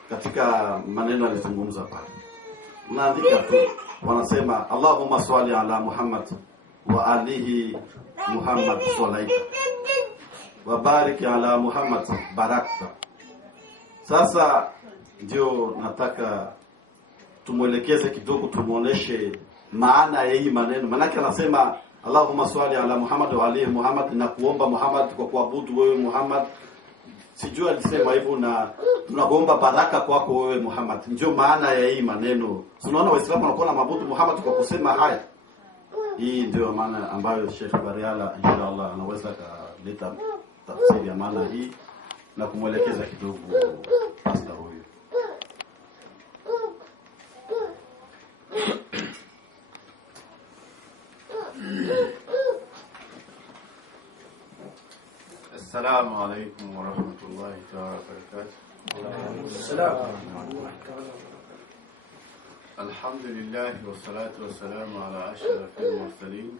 Katika maneno alizungumza pale, unaandika tu, wanasema Allahumma swali ala Muhammad wa alihi Muhammad swalaita wa barik ala Muhammad barakta. Sasa ndio nataka tumuelekeze kidogo, tumuoneshe maana ya hii maneno. Maana yake anasema Allahumma swali ala Muhammad wa alihi Muhammad, na kuomba Muhammad kwa kuabudu wewe Muhammad. Sijui alisema hivyo, na tunaomba baraka kwako wewe Muhammad. Ndio maana ya hii maneno. Tunaona Waislamu wanakuwa na mabudu Muhammad kwa kusema haya. Hii ndio maana ambayo Sheikh Bariala inshallah anaweza kuleta tafsiri ya maana hii na kumwelekeza kidogo pastor huyu. السلام عليكم ورحمة الله تعالى وبركاته. السلام. الحمد لله والصلاة والسلام على أشرف المرسلين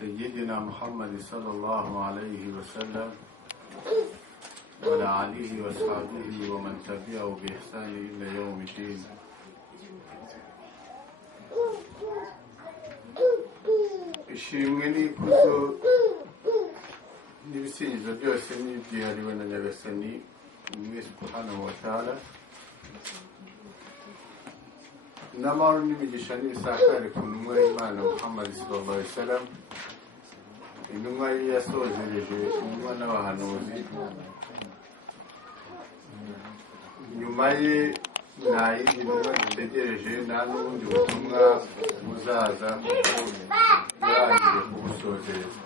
سيدنا محمد صلى الله عليه وسلم وعلى آله وصحبه ومن تبعه بإحسان إلى يوم الدين. ishimwe kuzo n'ibisingizo byose n'ibyihariwe na Nyagasani umwe subhanahu wa ta'ala, n'amahoro n'imigisha n'ibisakare ku ntumwa y'Imana Muhammad sallallahu alaihi wasallam, intumwa yasozereje intumwa n'abahanuzi. Nyuma ye nta yindi ntumwa dutegereje, nta n'ubundi butumwa buzaza yarangije kubusozereza.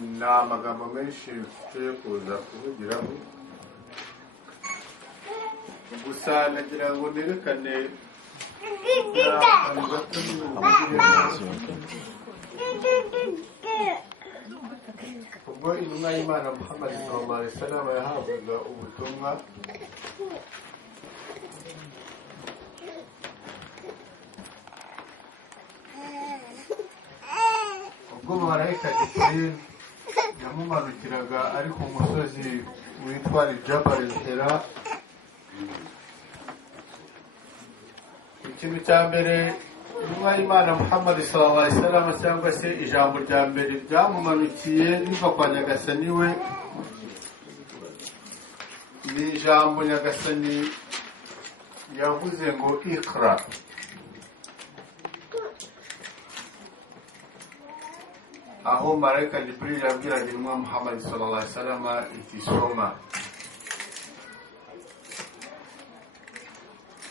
ni amagambo menshi mfite kuza kuvugiraho, gusa nagira ngo nerekane akantu gato ubwo intumwa y'Imana Muhammad sallallahu alaihi wasallam yahabwaga ubutumwa, ubwo marayika Jibril yamumanukiraga ari ku musozi witwa Jabal al-Hira. Ikintu cya mbere intumwa y'Imana Muhammad sallallahu alaihi wasallam cyangwa se ijambo rya mbere ryamumanukiye riva kwa Nyagasani we ni ijambo Nyagasani yavuze ngo Iqra. Aho marayika Jibril yabwiraga intumwa Muhammad sallallahu alaihi wasallam iti soma.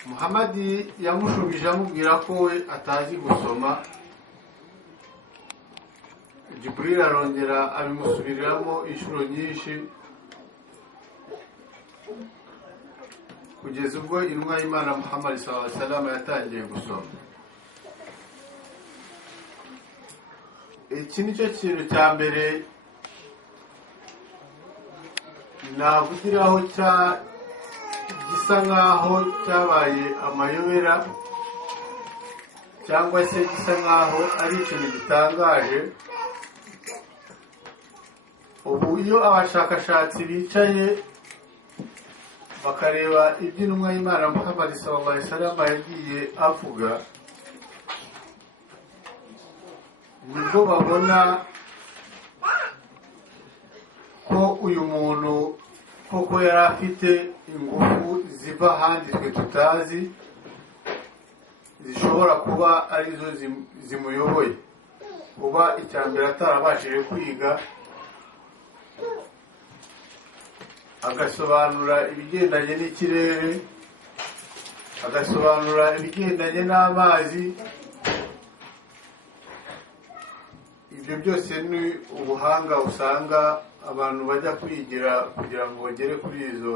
Muhammad yamushubije amubwira ko we atazi gusoma. Jibril arongera abimusubiriramo inshuro nyinshi kugeza ubwo intumwa y'Imana Muhammad sallallahu alaihi wasallam yatangiye gusoma. Iki nicyo kintu cya mbere navugiraho gisa nkaho cyabaye amayobera cyangwa se gisa nkaho ari ikintu gitangaje. Ubu iyo abashakashatsi bicaye bakareba ibyo intumwa y'Imana Muhammad sallallahu alaihi wasallam yagiye avuga, nibwo babona ko uyu muntu koko yari afite ingufu ziva ahandi twe tutazi, zishobora kuba arizo zimuyoboye. Kuba icyambere atarabashije kwiga agasobanura ibigendanye n'ikirere, agasobanura ibigendanye n'amazi, ibyo byose ni ubuhanga usanga abantu bajya kwigira kugira ngo bagere kuri izo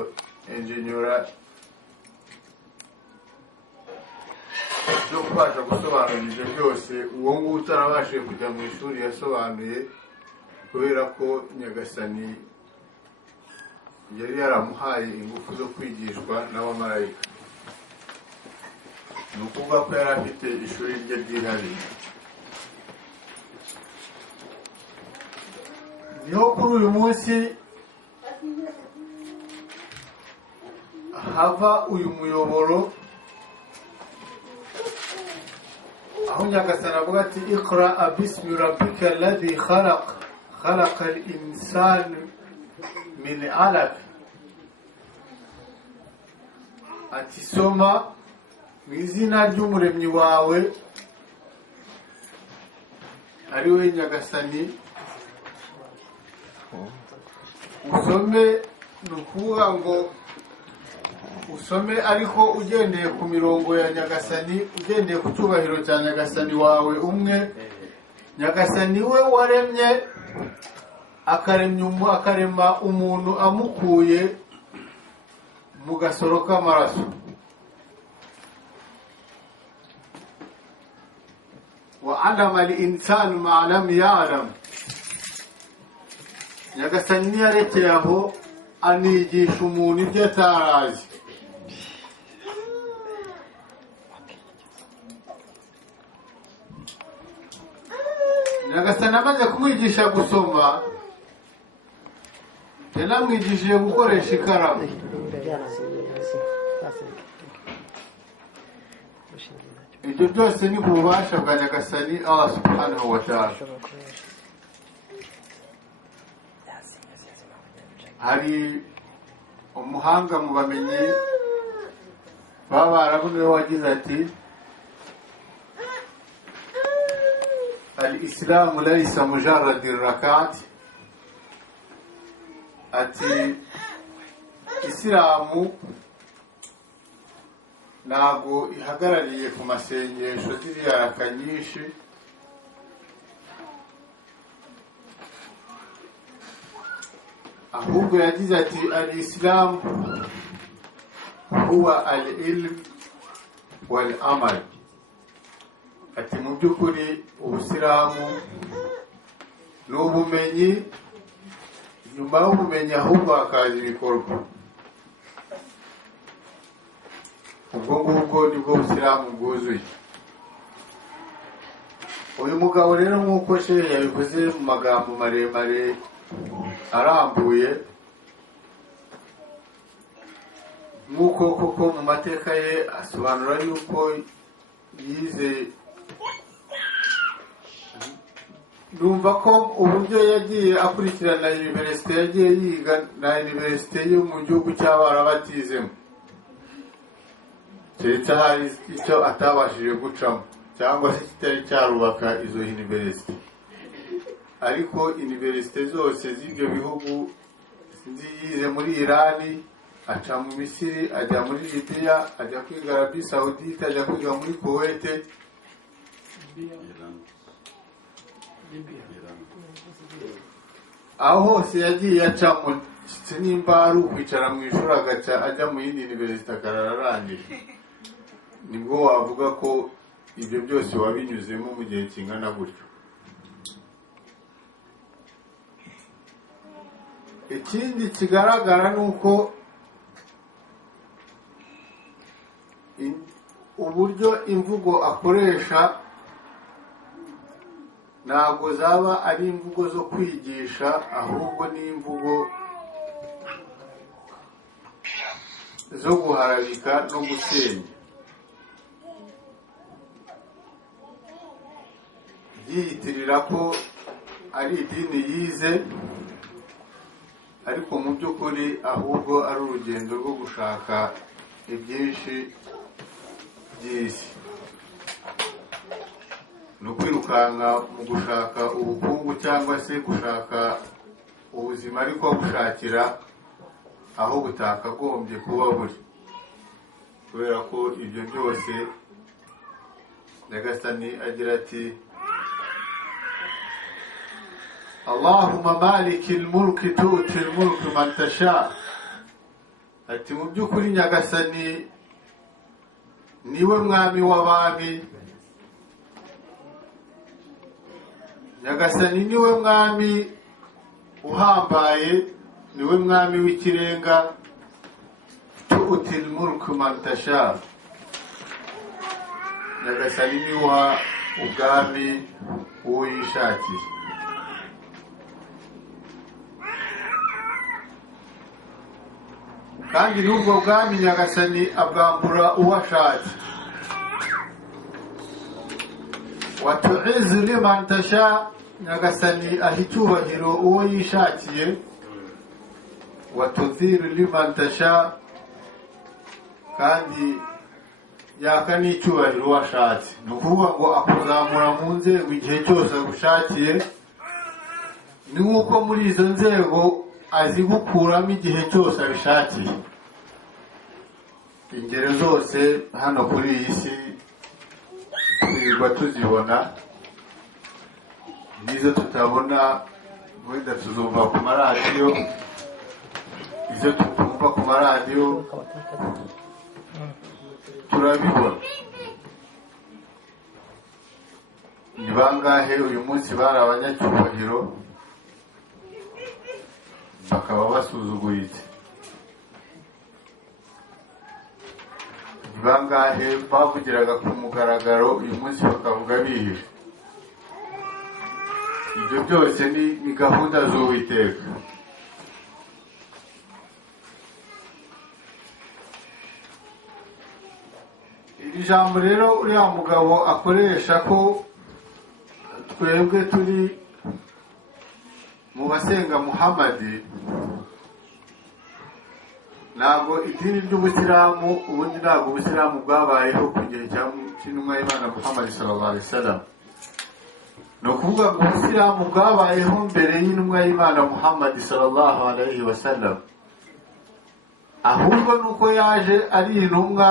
engineera zo kubasha gusobanura ibyo byose. Uwo nguwo utarabashije kujya mu ishuri yasobanuye kubera ko Nyagasani yari yaramuhaye ingufu zo kwigishwa n'abamarayika. Ni ukuvuga ko yari afite ishuri rye ryihariye. Niho kuri uyu munsi hava uyu muyoboro, aho Nyagasani avuga ati Iqra bismi rabbika alladhi khalaq khalaqal insana min alaq. Ati soma mu izina ry'umuremyi wawe ari we Nyagasani. Usome ni ukuvuga ngo usome ariko ugendeye ku mirongo ya Nyagasani, ugendeye ku cyubahiro cya Nyagasani wawe umwe. Nyagasani we waremye akarema umuntu amukuye mu gasoro k'amaraso. Wa alama al-insanu ma lam ya'lam. Nyagasani ntiyarekeye aho, anigisha umuntu ibyo atarazi. Nyagasani amaze kumwigisha gusoma, yanamwigishije gukoresha ikaramu. Ibyo byose ni ku bubasha bwa Nyagasani Allah subhanahu wa ta'ala. Hari umuhanga mu bamenyi b'Abarabu niwe wagize ati al-Islamu laysa mujarrad ar-rakat. Ati Isilamu ntabwo ihagarariye ku masengesho z'iraka nyinshi, ahubwo yagize ati al-islam huwa al-ilm wal-amal. Ati mu by'ukuri ubusilamu ni ubumenyi, nyuma y'ubumenyi ahubwo hakaza ibikorwa. ubwo ngubwo nibwo busilamu bwuzuye. uyu mugabo rero nk'uko shehe yabivuze mu magambo maremare arambuye, nk'uko koko mu mateka ye asobanura yuko yize. Numva ko uburyo yagiye akurikirana universite yagiye yiga na universite yo mu gihugu cy'abarabatizemo, keretse hari icyo atabashije gucamo cyangwa se kitari cyarubaka izo universite. Ariko universite zose z'ibyo bihugu yize muri Irani, aca mu Misiri, ajya muri Libya, ajya kwiga Arabie Saoudite, ajya kwiga muri Kuwait, aho hose yagiye acamo. Nimba ari ukwicara mu ishuri agaca ajya mu yindi universite akarara arangije, nibwo wavuga ko ibyo byose wabinyuzemo mu gihe kingana gutyo. Ikindi kigaragara ni uko uburyo imvugo akoresha ntabwo zaba ari imvugo zo kwigisha, ahubwo ni imvugo zo guharabika no gusenya. Yiyitirira ko ari idini yize, ariko mu by'ukuri ahubwo ari urugendo rwo gushaka ibyinshi by'isi. Ni ukwirukanka mu gushaka ubukungu cyangwa se gushaka ubuzima, ariko bushakira aho butakagombye kuba buri, kubera ko ibyo byose Nyagasani agira ati Allahumma malikil mulki tu'til mulki man tasha. Ati mu by'ukuri Nyagasani niwe mwami w'abami, Nyagasani niwe mwami uhambaye, niwe mwami w'ikirenga. tu'til mulki man tasha, Nyagasani niwa ubwami uwo yishakiye. Kandi n'ubwo bwami Nyagasani abwambura uwo ashatse. watu'izzu liman tasha, Nyagasani aha icyubahiro uwo yishakiye. watudhiru liman tasha, kandi yaka n'icyubahiro uwo ashatse. Ni ukuvuga ngo akuzamura mu nzego igihe cyose agushakiye, ni nk'uko muri izo nzego azigukuramo igihe cyose abishakiye. Ingero zose hano kuri iyi si twirirwa tuzibona, n'izo tutabona wenda tuzumva ku maradiyo, izo tutumva ku maradiyo turabibona. Ni bangahe uyu munsi bari abanyacyubahiro bakaba basuzuguritse? Ni bangahe bavugiraga ku mugaragaro uyu munsi bakavuga bihishe? Ibyo byose ni gahunda z'Uwiteka. Iri jambo rero uriya mugabo akoresha ko twebwe turi mu basenga Muhammadi, ntabwo idini ry'Ubusilamu, ubundi ntabwo Ubusilamu bwabayeho ku gihe cy'intumwa y'Imana Muhammad sallallahu alaihi wasallam. Ni ukuvuga ngo Ubusilamu bwabayeho mbere y'intumwa y'Imana Muhammad sallallahu alaihi wasallam, ahubwo nuko yaje ari intumwa,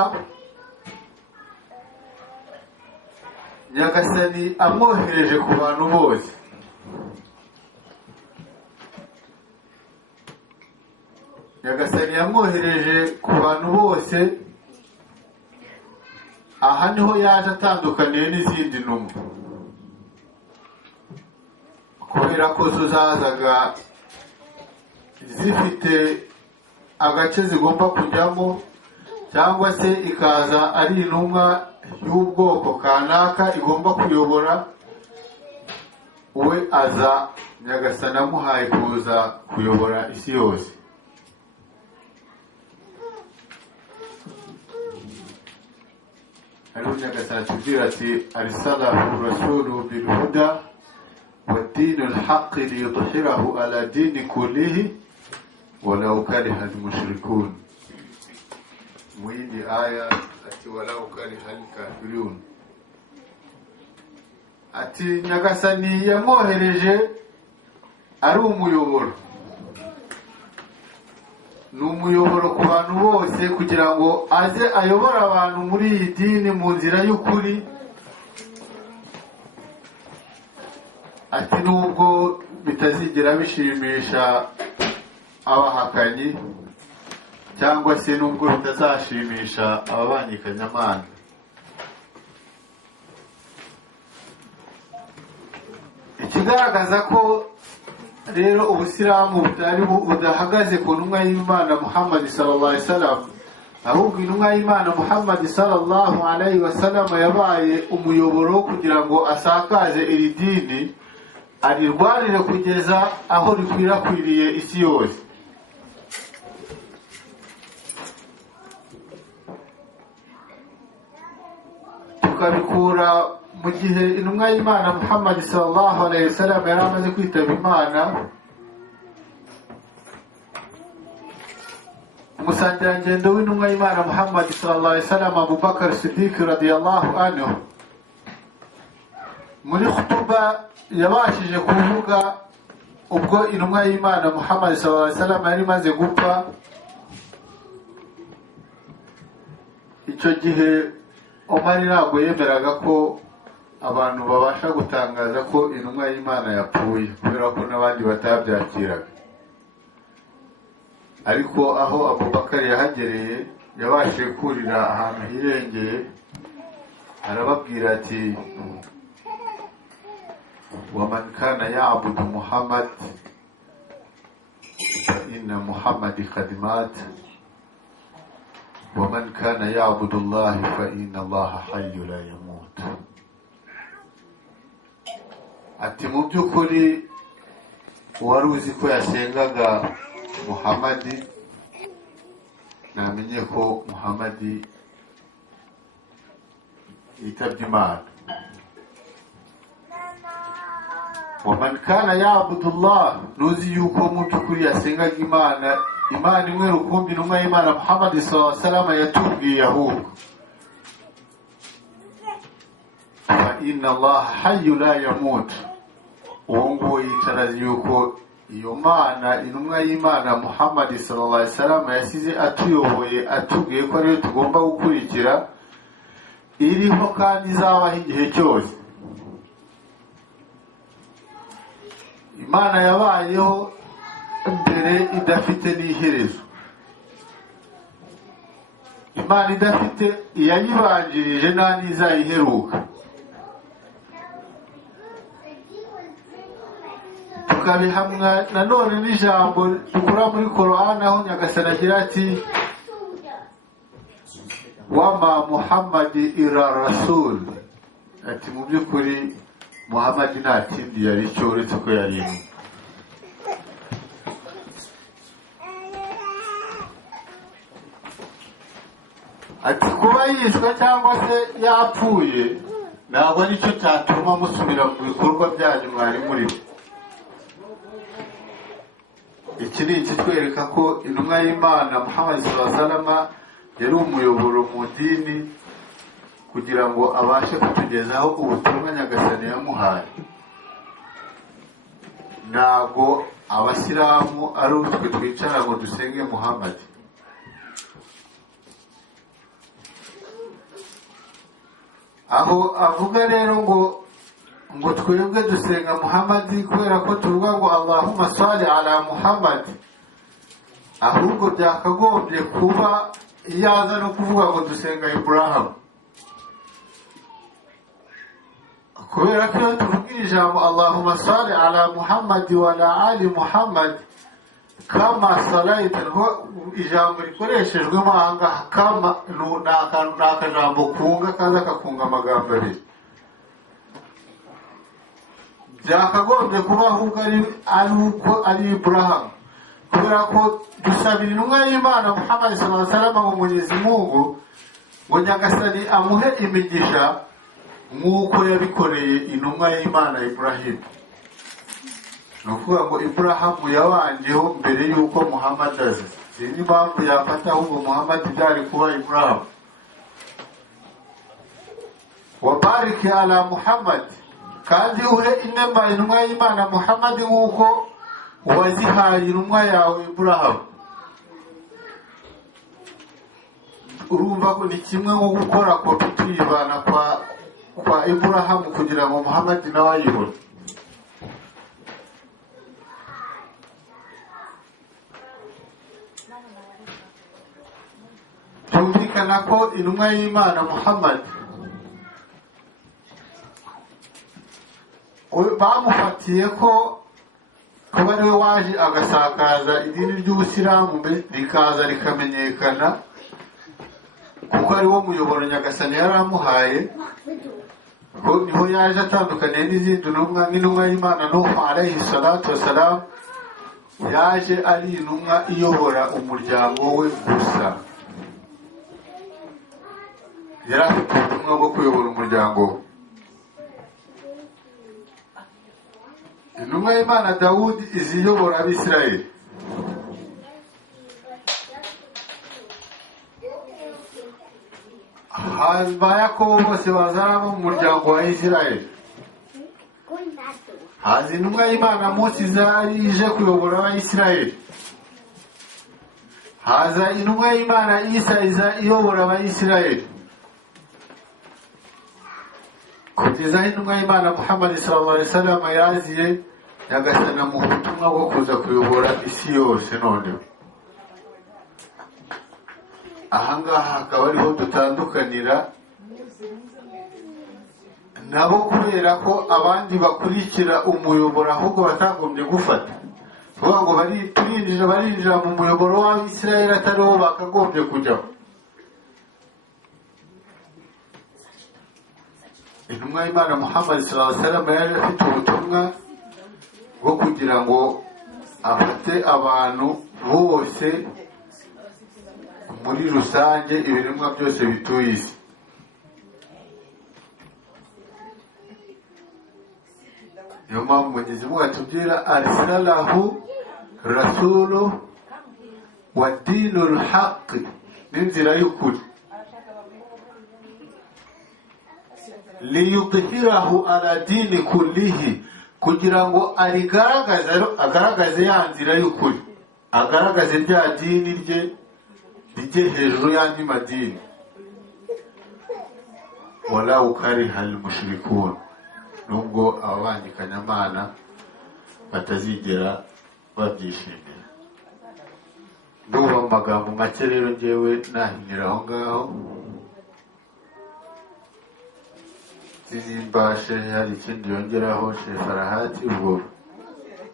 Nyagasani amwohereje ku bantu bose. nyagasani yamwohereje ku bantu bose. Aha niho yaje atandukaniye n'izindi ntumwa, kubera ko zo zazaga zifite agace zigomba kujyamo, cyangwa se ikaza ari intumwa y'ubwoko kanaka igomba kuyobora. We aza nyagasani amuhaye kuza kuyobora isi yose. ariho nyagasani atubwira ati arisalahu rasulu bilhuda wadini lhaqi liyudhirahu ala dini kullihi walau kariha almushrikun. Mu yindi aya ati walau kariha alkafirun. Ati nyagasani yamwohereje ari umuyoboro, ni umuyoboro ku bantu bose kugira ngo aze ayobore abantu muri iyi dini mu nzira y'ukuri. Ati nubwo bitazigera bishimisha abahakanyi, cyangwa se nubwo bitazashimisha ababangikanyamana. Ikigaragaza ko rero ubusilamu budahagaze ku ntumwa y'Imana Muhammad sallallahu alaihi wasallam, ahubwo intumwa y'Imana Muhammad sallallahu alaihi wasallam yabaye umuyoboro kugira ngo asakaze iri dini, arirwanire kugeza aho rikwirakwiriye isi yose. Tukabikura mu gihe intumwa y'Imana Muhammad sallallahu alaihi wasallam yari amaze kwitaba Imana. Umusangirangendo w'intumwa y'Imana Muhammad sallallahu alaihi wasallam Abu Bakr Siddiq radiyallahu anhu, muri khutuba yabashije kuvuga ubwo intumwa y'Imana Muhammad sallallahu alaihi wasallam yari maze gupfa. Icyo gihe Omar ntabwo yemeraga ko abantu babasha gutangaza ko intumwa y'Imana yapfuye, kubera ko n'abandi batabyakiraga. Ariko aho Abubakar yahagereye, yabashije kurira ahantu hirengeye, arababwira ati waman kana ya'budu Muhammad fa inna Muhammad qad mat waman kana ya'budu Allah fa inna Allah hayyu la yamut. Ati mu by'ukuri wari uzi ko yasengaga Muhammadi, namenye ko Muhammadi yitabye Imana. waman kana ya'budu Allah, nuzi yuko mu by'ukuri yasengaga Imana imwe rukumbi. intumwa y'Imana Muhammad sallallahu alaihi wasallam yatubwiye ahubwo fa inna Allah hayyu la yamut. uwo nguwo yicara yuko iyo Mana, intumwa y'Imana Muhammad sallallahu alaihi wasallam yasize atuyoboye, atubwiye ko ariyo tugomba gukurikira, iriho kandi izabaho igihe cyose. Imana yabayeho mbere idafite n'iherezo, Imana idafite iyayibanjirije nta n'izayiheruka. Tukabihamwa nanone n'ijambo dukura muri Qur'an aho nyagasani agira ati wama Muhammadi ila rasul. Ati mu by'ukuri Muhammad nta kindi yari cyo uretse ko yari intumwa. Ati kuba yishwe cyangwa se yapfuye ntabwo aricyo cyatuma musubira mu bikorwa byanyu mwari murimo. Iki ni ikitwereka ko intumwa y'Imana Muhammad sallallahu alaihi wasallam yari umuyoboro mu dini kugira ngo abashe kutugezaho ubutumwa nyagasani yamuhaye. Ntabwo abasilamu ari utwe twicara ngo dusenge Muhammad. Aho avuga rero ngo twebwe dusenga Muhammad kubera ko tuvuga ngo Allahumma salli ala Muhammad, ahubwo byakagombye kuba yaza no kuvuga ngo dusenga Ibrahim, kubera ko iyo tuvuga ijambo Allahumma salli ala Muhammad wa ala ali Muhammad kama salaita, ijambo rikoreshejwemo ahangaha kama n'akajambo kunga kaza kakunga amagambo abiri. Byakagombye kuba ahubwo ari Ibrahim, kubera ko dusabira intumwa y'Imana Muhammad sallallahu alaihi wasallam ngo Mwenyezi Mungu ngo Nyagasani amuhe imigisha nk'uko yabikoreye intumwa y'Imana Ibrahim. Nukuvuga ngo Ibrahim yabanjeho mbere y'uko Muhammad aza. Sinzi impamvu yafata ahubwo Muhammad byari kuba Ibrahim. Wabariki ala Muhammad, kandi uhe inema intumwa y'Imana Muhammad nk'uko wazihaye intumwa yawe Ibrahim. Urumva ko ni kimwe nko gukora kopi tuyivana kwa Ibrahim kugira ngo Muhammad nawe ayibone. Tumvikana ko intumwa y'Imana Muhammad bamufatiye ko kuba ariwe waje agasakaza idini ry'Ubusilamu rikaza rikamenyekana, kuko ariwo muyoboro Nyagasani yaramuhaye. Ko niho yaje atandukaniye n'izindi ntumwa, nk'intumwa y'Imana Nuhu alayhi salatu wassalam yaje ari intumwa iyobora umuryango we gusa, yari afite ubutumwa bwo kuyobora umuryango we. Intumwa y'Imana Dawudi iziyobora Abisirayeli. Ba Yakobo bose bazara mu muryango wa Isirayeli. Haza intumwa y'Imana Mose ije kuyobora Abayisirayeli. Haza intumwa y'Imana Isa iyobora Abayisirayeli. Kugeza intumwa y'Imana Muhammad sallallahu alaihi wasallam yaziye Nyagasani mu butumwa bwo kuza kuyobora isi yose. None ahangaha hakaba ariho dutandukanira nabo, kubera ko abandi bakurikira umuyoboro ahubwo batagombye gufata, kuvuga ngo barinjira mu muyoboro w'Abisirayeli atari wo bakagombye kujyaho. Intumwa y'Imana Muhammad sallallahu alaihi wasallam yari afite ubutumwa bwo kugira ngo afate abantu bose muri rusange, ibiremwa byose bituye isi. Niyo mpamvu Mwenyezi Mungu atubwira arsalahu rasulu wa dinul haqq, n'inzira y'ukuri, liyudhhirahu ala dini kullihi, kugira ngo agaragaze ya nzira y'ukuri, agaragaze rya dini rye rijye hejuru y'andi madini. Wala ukariha al-mushrikun, nubwo ababangikanyamana batazigera babyishimira. Ndumva mu magambo make rero njyewe nahinira aho ngaho. Sizimbashe hari ikindi yongeraho Sheikh Farahati, ubwo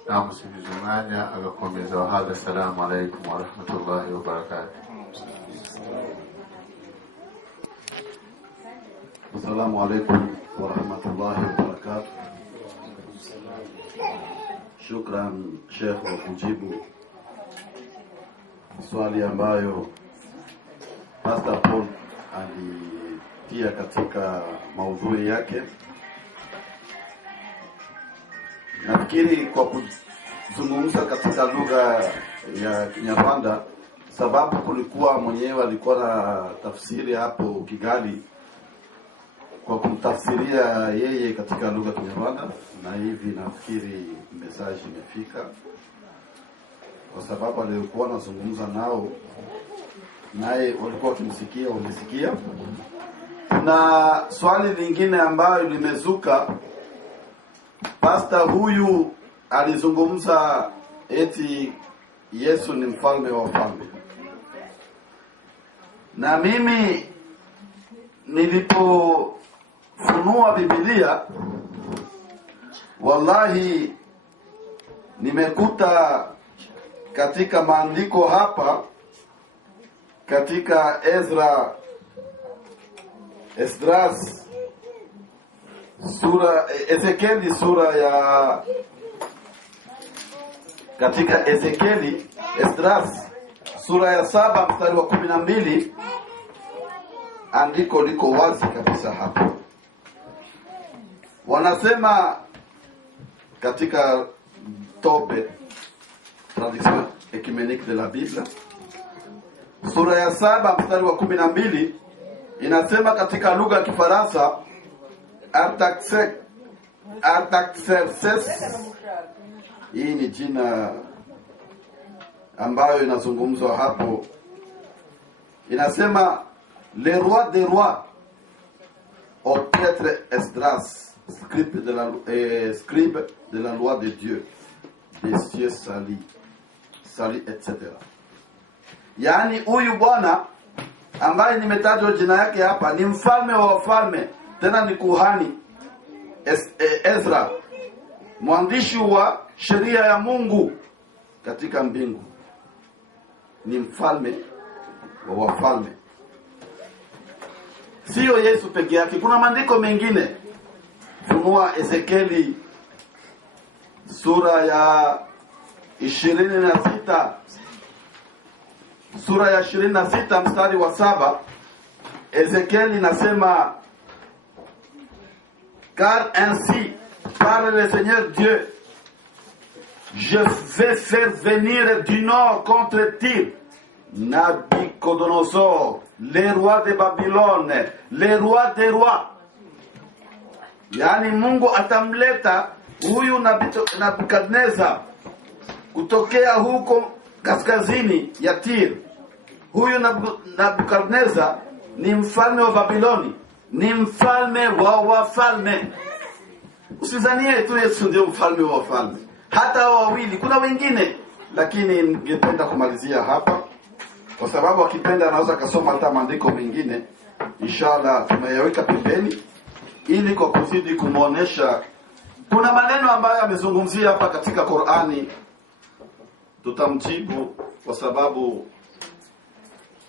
namusubiza umwanya agakomeza. Wahada, assalamu alaikum wa rahmatullahi wa barakatuh. Assalamu alaikum wa rahmatullahi wa barakatuh. Shukran Sheikh kwa kujibu swali ambayo Pastor Paul alitia katika maudhui yake. Nafikiri kwa kuzungumza katika lugha ya Kinyarwanda, sababu kulikuwa mwenyewe alikuwa na tafsiri hapo Kigali, kwa kumtafsiria yeye katika lugha ya Kinyarwanda, na hivi nafikiri message imefika, kwa sababu alikuwa anazungumza nao naye walikuwa wakimsikia, wamesikia. Na swali lingine ambayo limezuka, pastor huyu alizungumza eti Yesu ni mfalme wa wafalme. Na mimi nilipofunua Biblia, wallahi nimekuta katika maandiko hapa, katika Esdras Ezekieli katika Esdras sura ya 7 mstari wa 12, andiko liko wazi kabisa hapo. Wanasema katika Tope, traduction ecumenique de la Bible, sura ya 7 mstari wa 12, inasema katika lugha ya Kifaransa, Artaxerxes, hii ni jina ambayo inazungumzwa hapo, inasema le roi des rois au prêtre Esdras, scribe de la loi de Dieu, des cieux salis, etc. Yani huyu bwana ambaye nimetajwa jina yake hapa ni mfalme wa wafalme, tena ni kuhani Ezra, mwandishi wa sheria ya Mungu katika mbingu. Ni mfalme wa wafalme. Sio Yesu peke yake, kuna maandiko mengine. Funua Ezekieli sura ya 26, sura ya 26 mstari wa 7. Ezekieli nasema, car ainsi parle le Seigneur Dieu, je vais faire venir du nord contre Tyr Nabucodonosor, le roi de Babylone, le roi des rois. Yani Mungu atamleta huyu Nabukadneza kutokea huko kaskazini ya Tyr. Huyu Nabukadneza ni mfalme wa Babiloni, ni mfalme wa wafalme. Usizanie tu Yesu ndio mfalme wa wafalme, hata wawili, kuna wengine, lakini ningependa kumalizia hapa, kwa sababu akipenda anaweza kasoma hata maandiko mengine. Inshallah tumeyaweka pembeni ili kwa kuzidi kumuonesha kuna maneno ambayo amezungumzia hapa katika Qur'ani. Tutamjibu kwa sababu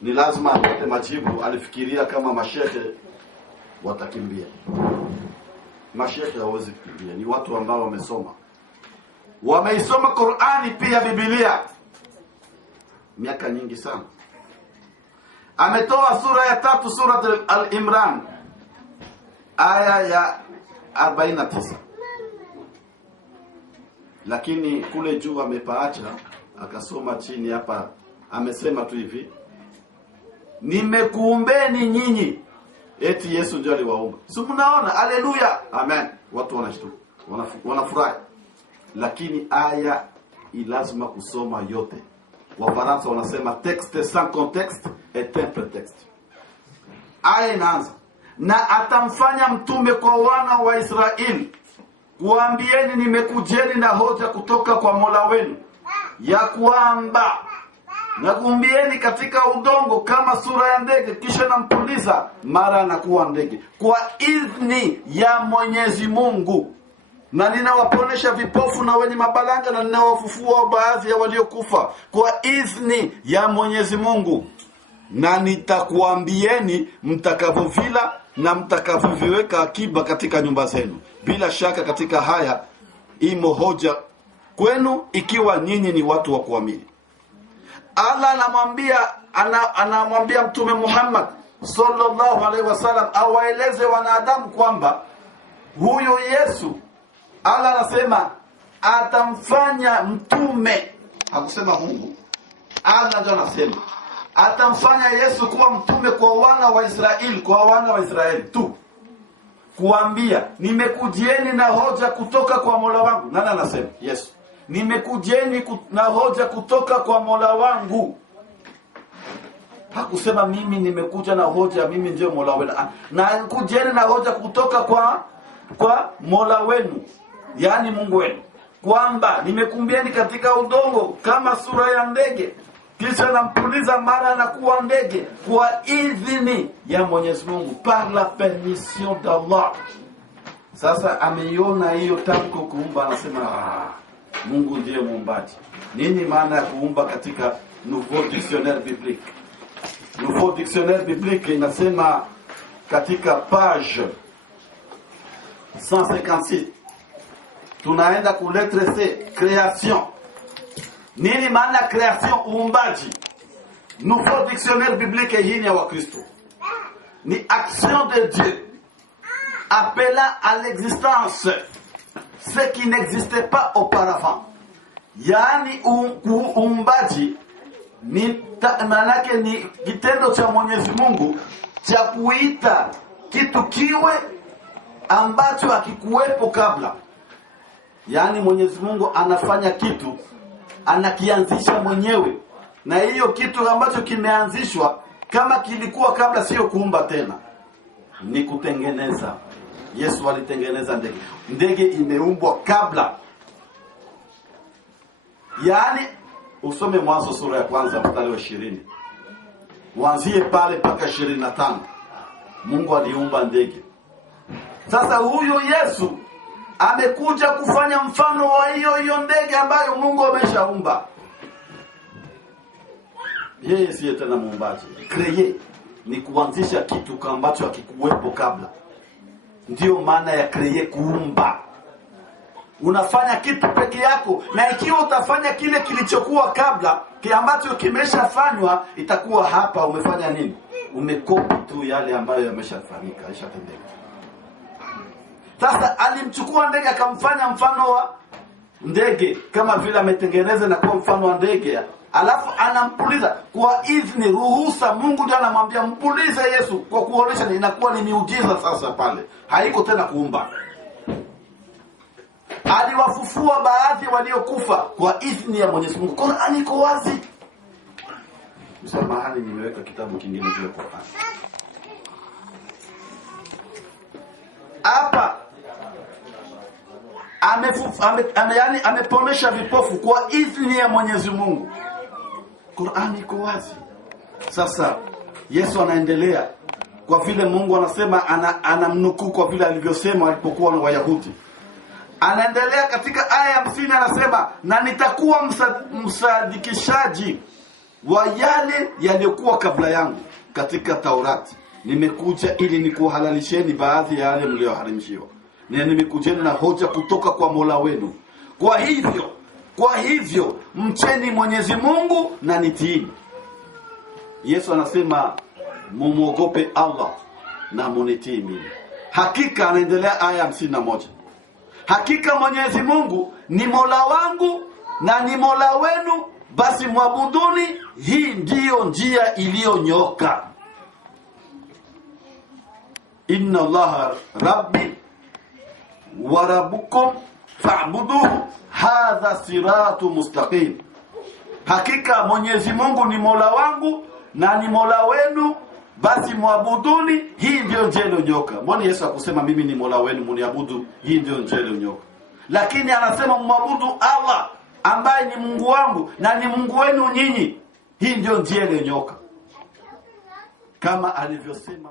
ni lazima apate majibu. Alifikiria kama mashehe watakimbia. Mashehe hawezi kukimbia, ni watu ambao wamesoma, wameisoma Qur'ani pia Biblia miaka nyingi sana. Ametoa sura ya 3, sura Al-Imran, aya ya 49, lakini kule juu amepaacha, akasoma chini hapa, amesema tu hivi, nimekuumbeni nyinyi. Eti Yesu ndio aliwaumba. Si mnaona? Haleluya, amen. Watu wanashtuka, wanafurahi, lakini aya ilazima kusoma yote. Wafaransa wanasema texte sans contexte est un prétexte. Aya inaanza, na atamfanya mtume kwa wana wa Israeli, kuambieni nimekujeni na hoja kutoka kwa Mola wenu, ya kwamba nakumbieni katika udongo kama sura ya ndege, kisha nampuliza mara anakuwa ndege, kwa idhni ya Mwenyezi Mungu. Na ninawaponesha vipofu na wenye mabalanga, na ninawafufua baadhi ya waliokufa kwa idhni ya Mwenyezi Mungu. Na nitakuambieni mtakavovila na mtakavoviweka akiba katika nyumba zenu. Bila shaka katika haya imo hoja kwenu, ikiwa nyinyi ni watu wa kuamini. Allah anamwambia Mtume Muhammad sallallahu alaihi wasallam awaeleze wanadamu kwamba huyu Yesu, Allah anasema atamfanya mtume. Hakusema Mungu, Allah ndio anasema atamfanya Yesu kuwa mtume kwa wana wa Israeli, kwa wana wa Israeli tu, kuambia nimekujieni na hoja kutoka kwa Mola wangu. Nani anasema? Yesu. Nimekujieni na hoja kutoka kwa Mola wangu. Hakusema mimi nimekuja na hoja, mimi ndio Mola wenu. Na kujieni na hoja kutoka kwa Mola wenu, yani Mungu wenu. kwamba nimekumbieni katika udongo kama sura ya ndege, kisha nampuliza mara anakuwa ndege, kwa idhini ya Mwenyezi Mungu, par la permission d'Allah. Sasa ameiona hiyo tamko kuumba, anasema Mungu ndiye muumbaji. Nini maana ya kuumba katika Nouveau Dictionnaire Biblique? Nouveau Dictionnaire Biblique inasema katika page 156, tunaenda ku lettre C, création. Nini maana création? Uumbaji. Nouveau Dictionnaire Biblique hii ni wa Kristo. Ni action de Dieu appelant à l'existence ce qui n'existait pas auparavant. Yaani uumbaji ni manake ni kitendo cha Mwenyezi Mungu cha kuita kitu kiwe ambacho hakikuwepo kabla. Yaani Mwenyezi Mungu anafanya kitu, anakianzisha mwenyewe, na hiyo kitu ambacho kimeanzishwa kama kilikuwa kabla, sio kuumba tena, ni kutengeneza. Yesu alitengeneza ndege. Ndege imeumbwa kabla. Yaani usome Mwanzo sura ya kwanza mstari wa 20. Uanzie pale mpaka 25. Mungu aliumba ndege. Sasa huyo Yesu amekuja kufanya mfano wa hiyo ndege ambayo Mungu ameshaumba. Yeye siye tena muumbaji. Créer ni kuanzisha kitu ambacho hakikuwepo kabla. Ndio maana ya créer, kuumba. Unafanya kitu peke yako, na ikiwa utafanya kile kilichokuwa kabla, kile ambacho kimeshafanywa, itakuwa hapa umefanya nini? Umekopi tu yale ambayo yameshafanyika, yashatendeka. Sasa alimchukua ndege akamfanya mfano wa ndege, kama vile ametengeneza na kuwa mfano wa ndege, alafu anampuliza kwa idhini, ruhusa. Mungu ndiye anamwambia mpulize Yesu, kwa kuonesha inakuwa ni miujiza. Sasa pale haiko tena kuumba. Aliwafufua baadhi waliokufa kwa idhini ya Mwenyezi Mungu. Qur'ani iko wazi. Msamahani, nimeweka kitabu kingine kile Qur'an. Hapa ameponesha vipofu kwa idhini ya Mwenyezi Mungu. Qur'ani iko wazi. Sasa Yesu anaendelea, kwa vile Mungu anasema, anamnukuu kwa vile alivyosema alipokuwa na Wayahudi. Anaendelea katika aya ya 50, anasema, na nitakuwa msadikishaji wa yale yaliyokuwa kabla yangu katika Taurati. Nimekuja ili nikuhalalisheni baadhi ya yale mlioharamishiwa, na nimekujeni na hoja kutoka kwa Mola wenu. Kwa hivyo mcheni Mwenyezi Mungu na nitiini. Yesu anasema mumuogope Allah na munitii mimi. Hakika, anaendelea aya 51, hakika Mwenyezi Mungu ni Mola wangu na ni Mola wenu, basi mwabuduni. Hii ndiyo njia iliyonyoka. Inna Allaha rabbi wa rabbukum fa'buduhu hadha siratu mustaqim. Hakika Mwenyezi Mungu ni Mola wangu na ni Mola wenu, basi mwabuduni. Hii ndio njia iliyonyoka. Mbona Yesu akusema mimi ni Mola wenu mniabudu, hii ndio njia iliyonyoka? Lakini anasema mwabudu Allah ambaye ni Mungu wangu na ni Mungu wenu nyinyi. Hii ndio njia iliyonyoka, kama alivyosema